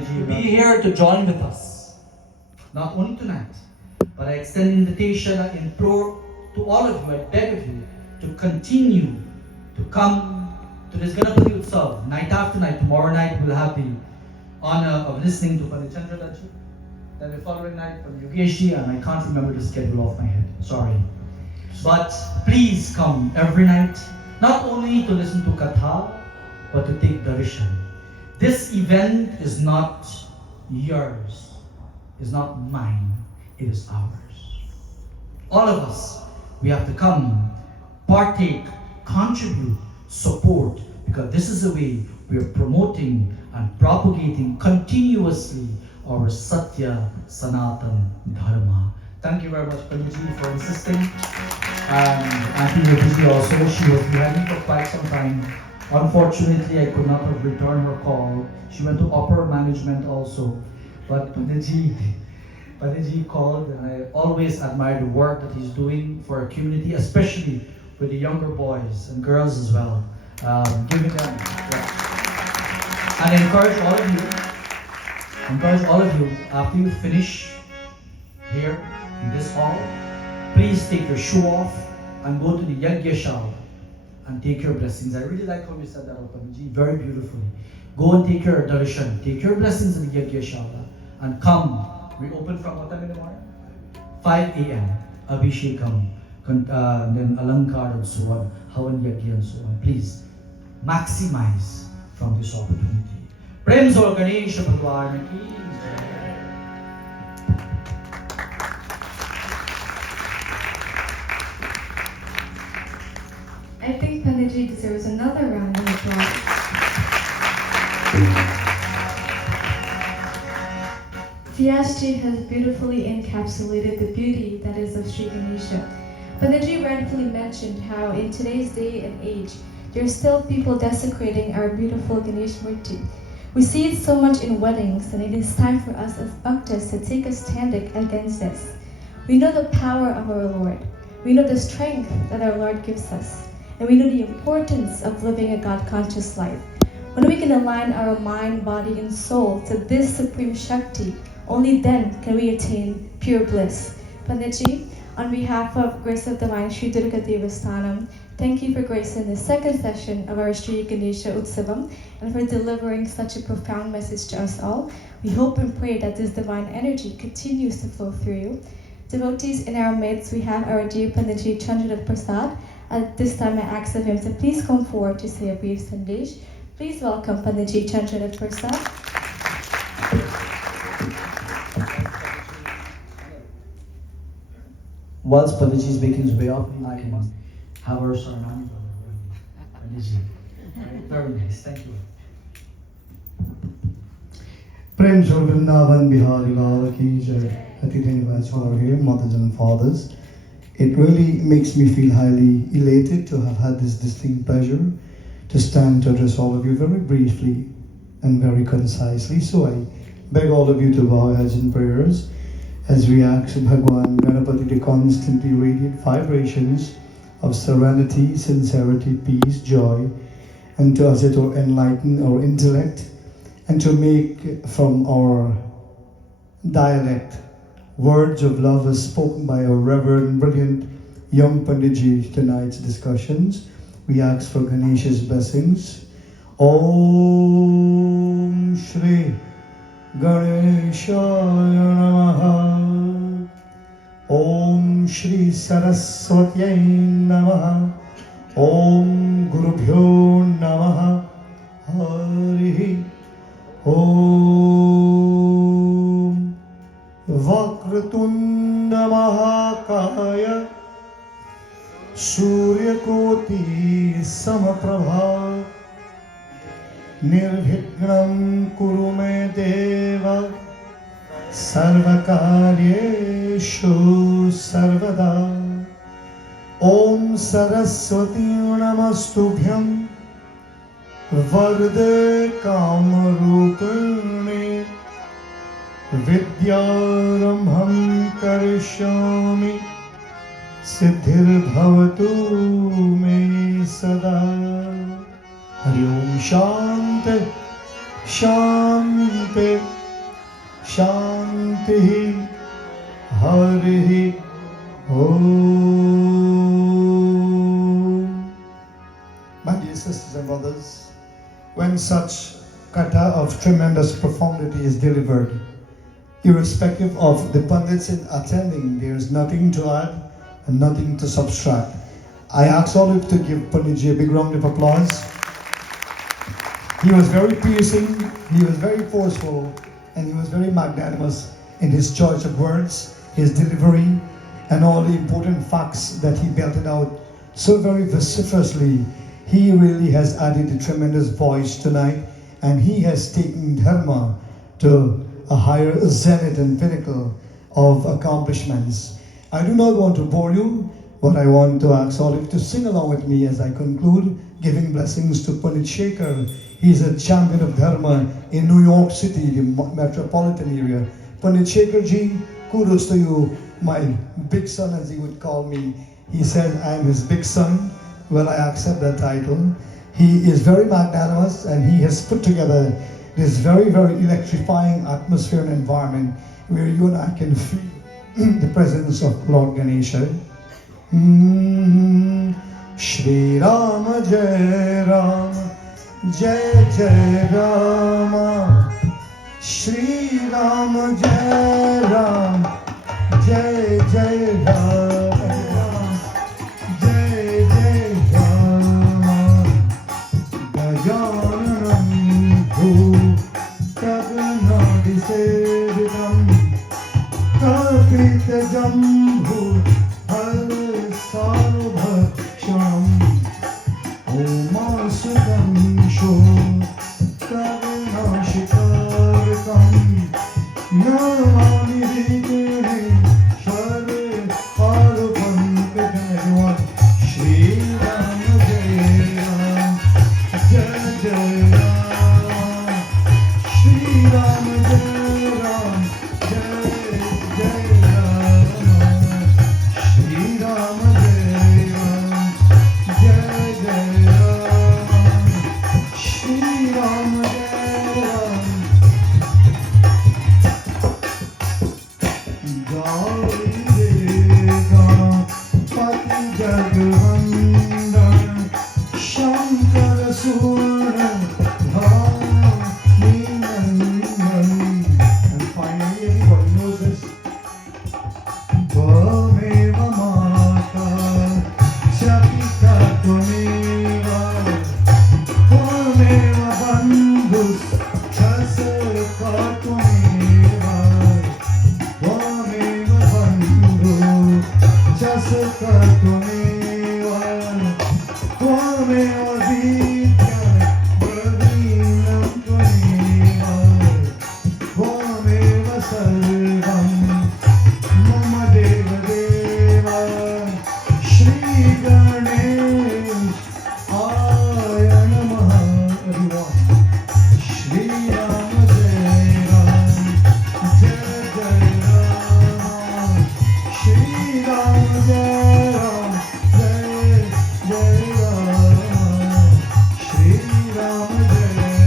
to be here to join with us. Not only tonight, but I extend an invitation and implore to all of you, I beg of you, to continue to come to this Ganapati Utsav. Night after night, tomorrow night we'll have the honor of listening to Panichandra Dachi. Then the following night from Yogeshi, and I can't remember the schedule off my head, sorry. But please come every night, not only to listen to Katha, but to take darshan. This event is not yours, is not mine, it is ours. All of us, we have to come, partake, contribute, support, because this is the way we are promoting and propagating continuously our Satya Sanatan Dharma. Thank you very much, Panditji, for insisting. And Auntie Rebiji also, she was behind me for quite some time. Unfortunately, I could not have returned her call. She went to upper management also. But Panditji called, and I always admire the work that he's doing for our community, especially with the younger boys and girls as well. Giving them, and I encourage all of you, after you finish here in this hall, please take your shoe off and go to the Yagyashala and take your blessings. I really like how you said that, Opanaji, very beautifully. Go and take your darshan, take your blessings in the Yagyashala, and come. We open from what time in the morning? 5 a.m. Abhishekam, then Alankar and so on, Havan Yagya and so on. Please maximize from this opportunity. Prem Sor Ganesh Bhagwan ki jai. I think Panditji deserves another round of applause. Vyasji has beautifully encapsulated the beauty that is of Sri Ganesha. Panditji rightfully mentioned how in today's day and age, there are still people desecrating our beautiful Ganesh Murti. We see it so much in weddings, and it is time for us as Bhaktas to take a stand against this. We know the power of our Lord. We know the strength that our Lord gives us. And we know the importance of living a God-conscious life. When we can align our mind, body, and soul to this Supreme Shakti, only then can we attain pure bliss. Panditji, on behalf of Grace of Divine Sri Durga Devasthanam, thank you for gracing the second session of our Sri Ganesha Utsavam and for delivering such a profound message to us all. We hope and pray that this divine energy continues to flow through you. Devotees in our midst, we have our dear Panditji Chandranath Prasad. At this time, I ask of him to please come forward to say a brief sandesh. Please welcome Panditji Chandranath Prasad. Whilst Panditji is making his way up, I can have our Saranam. Panditji. Very nice, thank you. Prem Shri Vrindavan Bihari Lal Ki Jai. Attendees who are here, mothers and fathers. It really makes me feel highly elated to have had this distinct pleasure to stand to address all of you very briefly and very concisely. So I beg all of you to bow your heads in prayers as we ask Bhagwan Ganapati to constantly radiate vibrations of serenity, sincerity, peace, joy, and to us to enlighten our intellect and to make from our dialect words of love as spoken by our reverend, brilliant young Panditji tonight's discussions. We ask for Ganesha's blessings. Om Shri Ganeshaya Namaha. Om Shri Saraswatyai Namaha. Om Gurubhyo Namaha. Hari Om Vakratunda Mahakaya Suryakoti Samaprabha Nirvignam Kuru Me Deva Sarvakaryeshu Sarvada. Om Saraswati Namastubhyam Varde Kamarupane Vidyarambham Karishyami Siddhir-bhavatu me sada. Hari Om Shanti Shanti Shanti Hari Om. My dear sisters and brothers, when such katha of tremendous profundity is delivered, irrespective of the pundits in attending, there is nothing to add and nothing to subtract. I ask all of you to give Panditji a big round of applause. He was very piercing, he was very forceful, and he was very magnanimous in his choice of words, his delivery, and all the important facts that he belted out so very vociferously. He really has added a tremendous voice tonight, and he has taken Dharma to a higher zenith and pinnacle of accomplishments. I do not want to bore you, but I want to ask all of you to sing along with me as I conclude, giving blessings to Pandit Shekhar. He's a champion of Dharma in New York City, the metropolitan area. Pandit Shekhar ji, kudos to you, my big son as he would call me. He said I am his big son. Well, I accept that title. He is very magnanimous and he has put together this very, very electrifying atmosphere and environment where you and I can feel the presence of Lord Ganesha. Shri Rama Jai Rama Jai Jai Rama Shri Rama Jai Rama Jai Jai Rama Jai Jai Rama Gajananam Bhutataganavisevitam Kakrita Jambhu Sarvaksham Om Sudam Sho Kavinashikarkam Namani Vigene Shari Parupankajan Shri Ram Jai Ram Jai Jai Ram Shri Ram Jai Ram Jai Jai Ram Shri Ram Jai Ram Jai Jai Ram Shri Ram Jai Ram Gauri Dega Pati Jagvandan Shankar Sura Dhani Nandan. And finally, everybody knows this. Tvameva Mata Chapita Tvameva Tvameva Bandhus Chasaka Tvameva Tvameva Bandhu Chasaka Tvameva Tvameva Vidya Pravinam Tvameva Tvameva Sarvam Mama Deva Deva Shri Ganesh Aya Namaha. Everyone, Shri Ram Jai Ram Jai Jai Ram Shri Ram Jai Ram Jai Jai Ram Shri Ram Jai Ram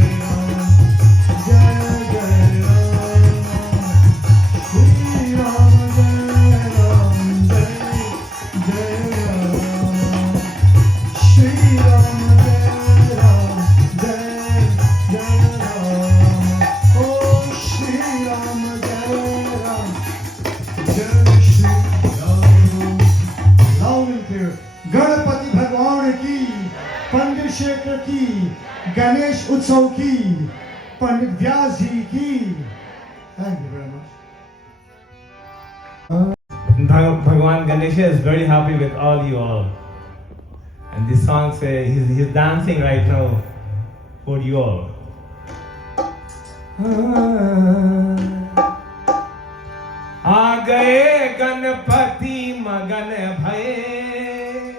Jai Jai Ram Shri Ram Jai Ram Jai Jai Ram Shri Ram Jai Ram Jai Jai Ram. Oh Shri Ram Jai Ram Jai Shri Ram. Loud and clear. Ganpati भगवान की, पंडित शेखर की, गणेश उत्सव की, पंडित व्यास जी की. Thank you very much. Bhagwan Ganesha is very happy with all you all. And this song says he's dancing right now for you all. आ गए गणपति मगन भये,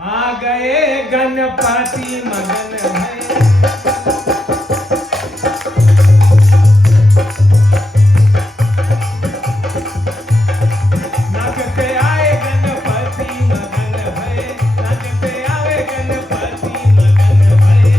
आ गए गणपति मगन भये, नाचते आए गणपति मगन भये, नाचते आए गणपति मगन भये।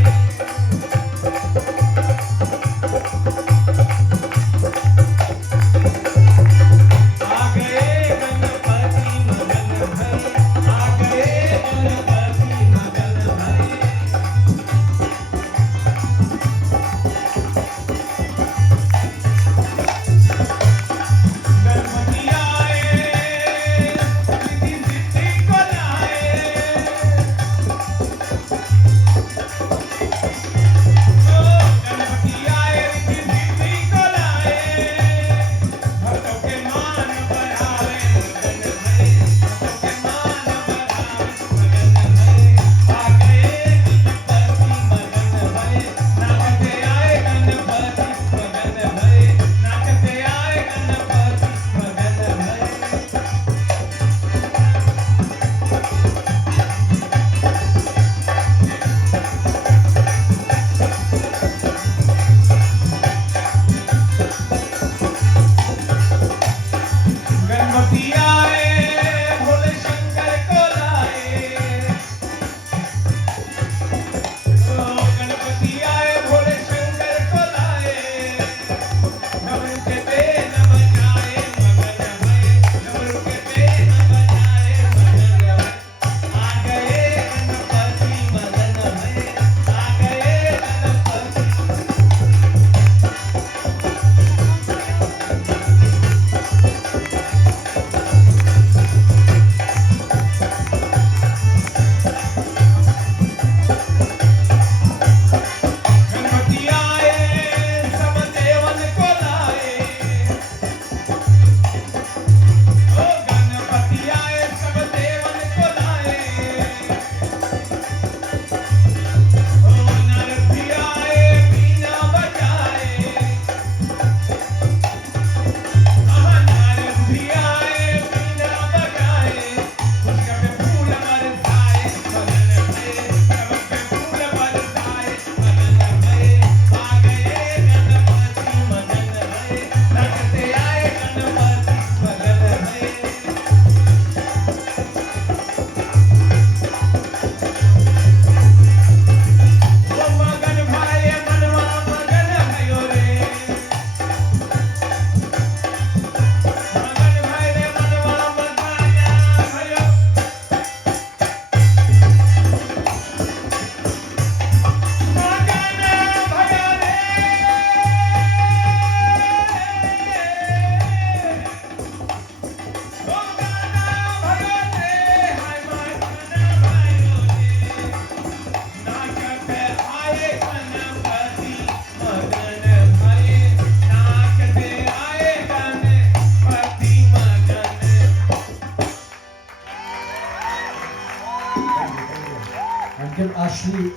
Ashley,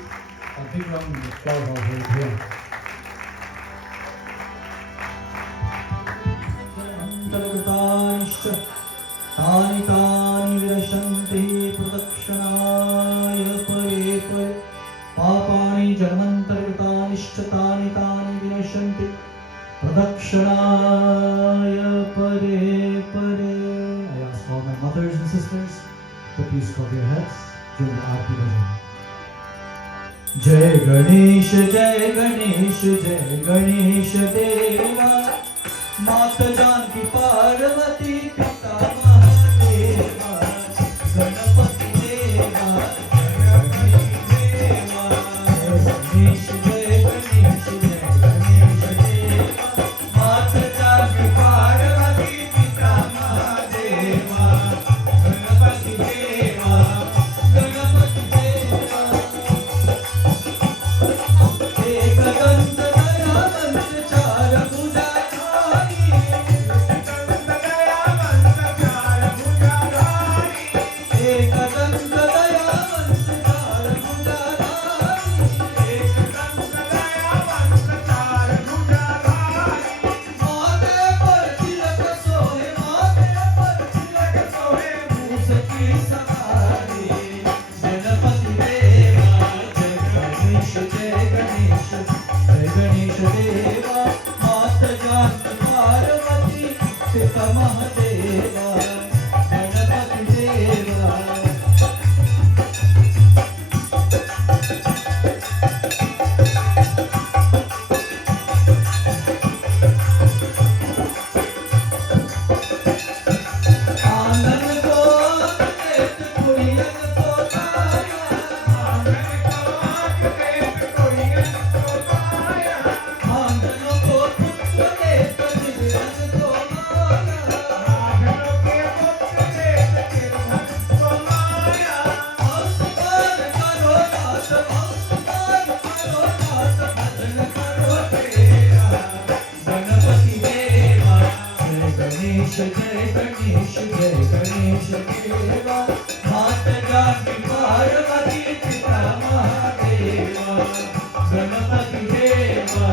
a big round of applause over here. अन्तर्गतानिश्च तानि तानि विरशन्ति प्रदक्षिणाय परे परे पापानि जन्मान्तर्गतानिश्च तानि तानि विनश्यन्ति प्रदक्षिणाय परे परे. I ask all my mothers and sisters to please cover your heads during the Aarti Bhajan. जय गणेश जय गणेश देवा मात जानकी पार्वती पिता महादेवा गणपति देवा गणपति देवा. जय गणेश देवा मात जानकी पार्वती पिता महादेवा गणपति देवा गणपति देवा. एकदंत दयावंत चार भुजाधारी एकदंत दयावंत चार भुजाधारी एकदंत दयावंत चार भुजाधारी एकदंत दयावंत चार भुजाधारी. माथे पर तिलक सोहे माथे पर तिलक सोहे मूस की सवारी. गणपति देवा जय गणेश देवा मात जानकी पार्वती पिता महादेवा गणपति देवा. आंगन को आंगनेत कुड़ियन को पाया आंगन को आंगनेत कुड़ियन को पाया. आंगन को पुत्र देत तिलहन को माया आंगन के पुत्र देत तिलहन को माया. औसकार करो दास औसकार करो दास भजन करो तेरा. गणपति देवा जय गणेश देवा मात जानकी पार्वती पिता महादेवा गणपति देवा.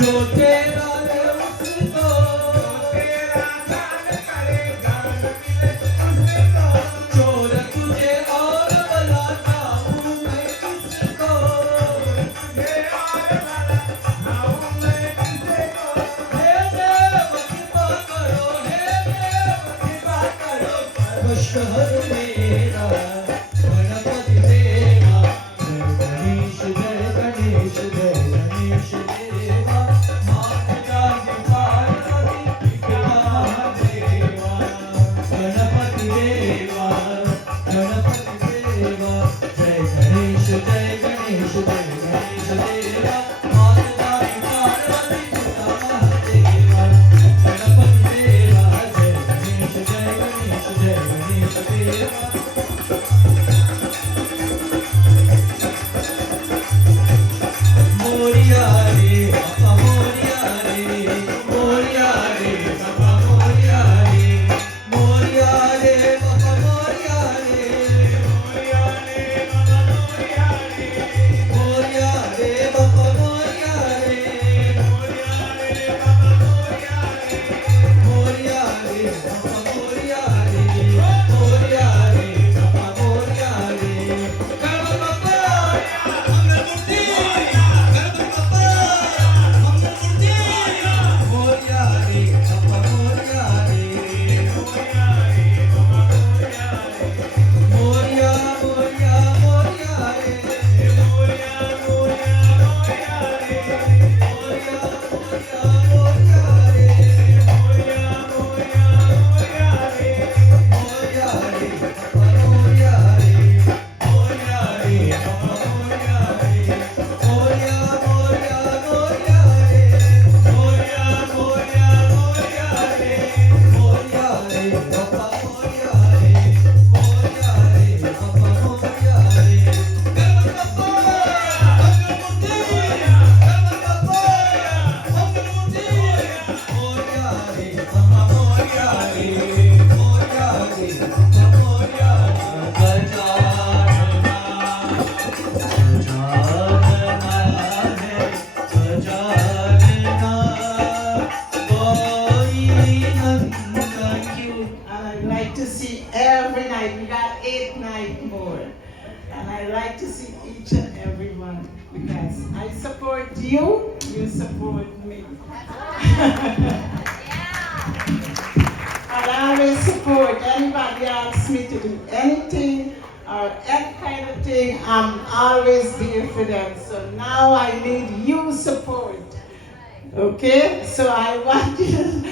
जो तेरा है उसको तेरा दान करे दान मिले उसको. चोर तुझे और बुलाता हूँ मैं किसको तुझे और बुलाता हूँ मैं किसको. हे देव कृपा करो हे देव कृपा करो कष्ट हर मेरा. गणपति देवा जय गणेश देवा मात जानकी पार्वती पिता महादेवा गणपति देवा जय गणेश देवा मात जानकी पार्वती पिता महादेवा गणपति देवा. जय गणेश देवा. मोरिया रे बाबा मोरिया रे मोरिया रे बाबा मोरिया रे मोरिया रे बाबा मोरिया रे मोरिया रे बाबा मोरिया रे मोरिया रे बाबा मोरिया रे मोरिया रे बाबा मोरिया रे मोरिया रे बाबा मोरिया रे मोरिया रे 8 night more. And I like to see each and every one because I support you, you support me. I always support anybody asks me to do anything or any kind of thing, I'm always there for them. So now I need you support. Okay? So I want you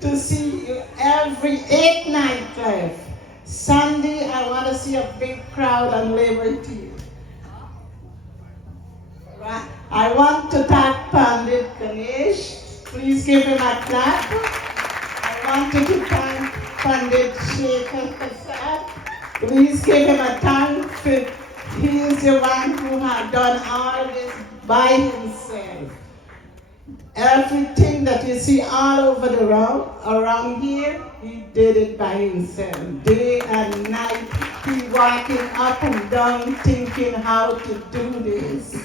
to see you every 8 night live. Sunday, I want to see a big crowd on Liberty. Right? I want to thank Pandit Ganesh. Please give him a clap. I wanted to thank Pandit Shekhar Prasad. Please give him a thank. He is the one who has done all this by himself. Everything that you see all over the road, around here, he did it by himself. Day and night, he walking up and down thinking how to do this.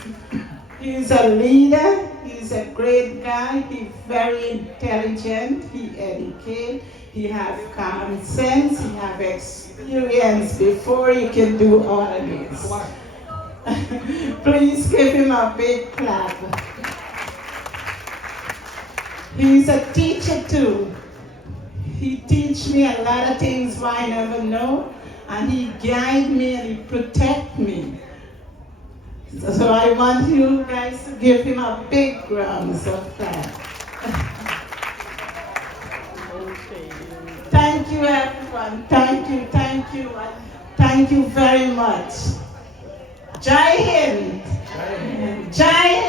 He's a leader, he's a great guy, he's very intelligent, he educated, he has common sense, he has experience before he can do all of this. Please give him a big clap. He's a teacher too. He teach me a lot of things I never know, and he guide me and he protect me. So I want you guys to give him a big round of applause. Thank you everyone, thank you, thank you very much. Jai Hind! Jai Hind!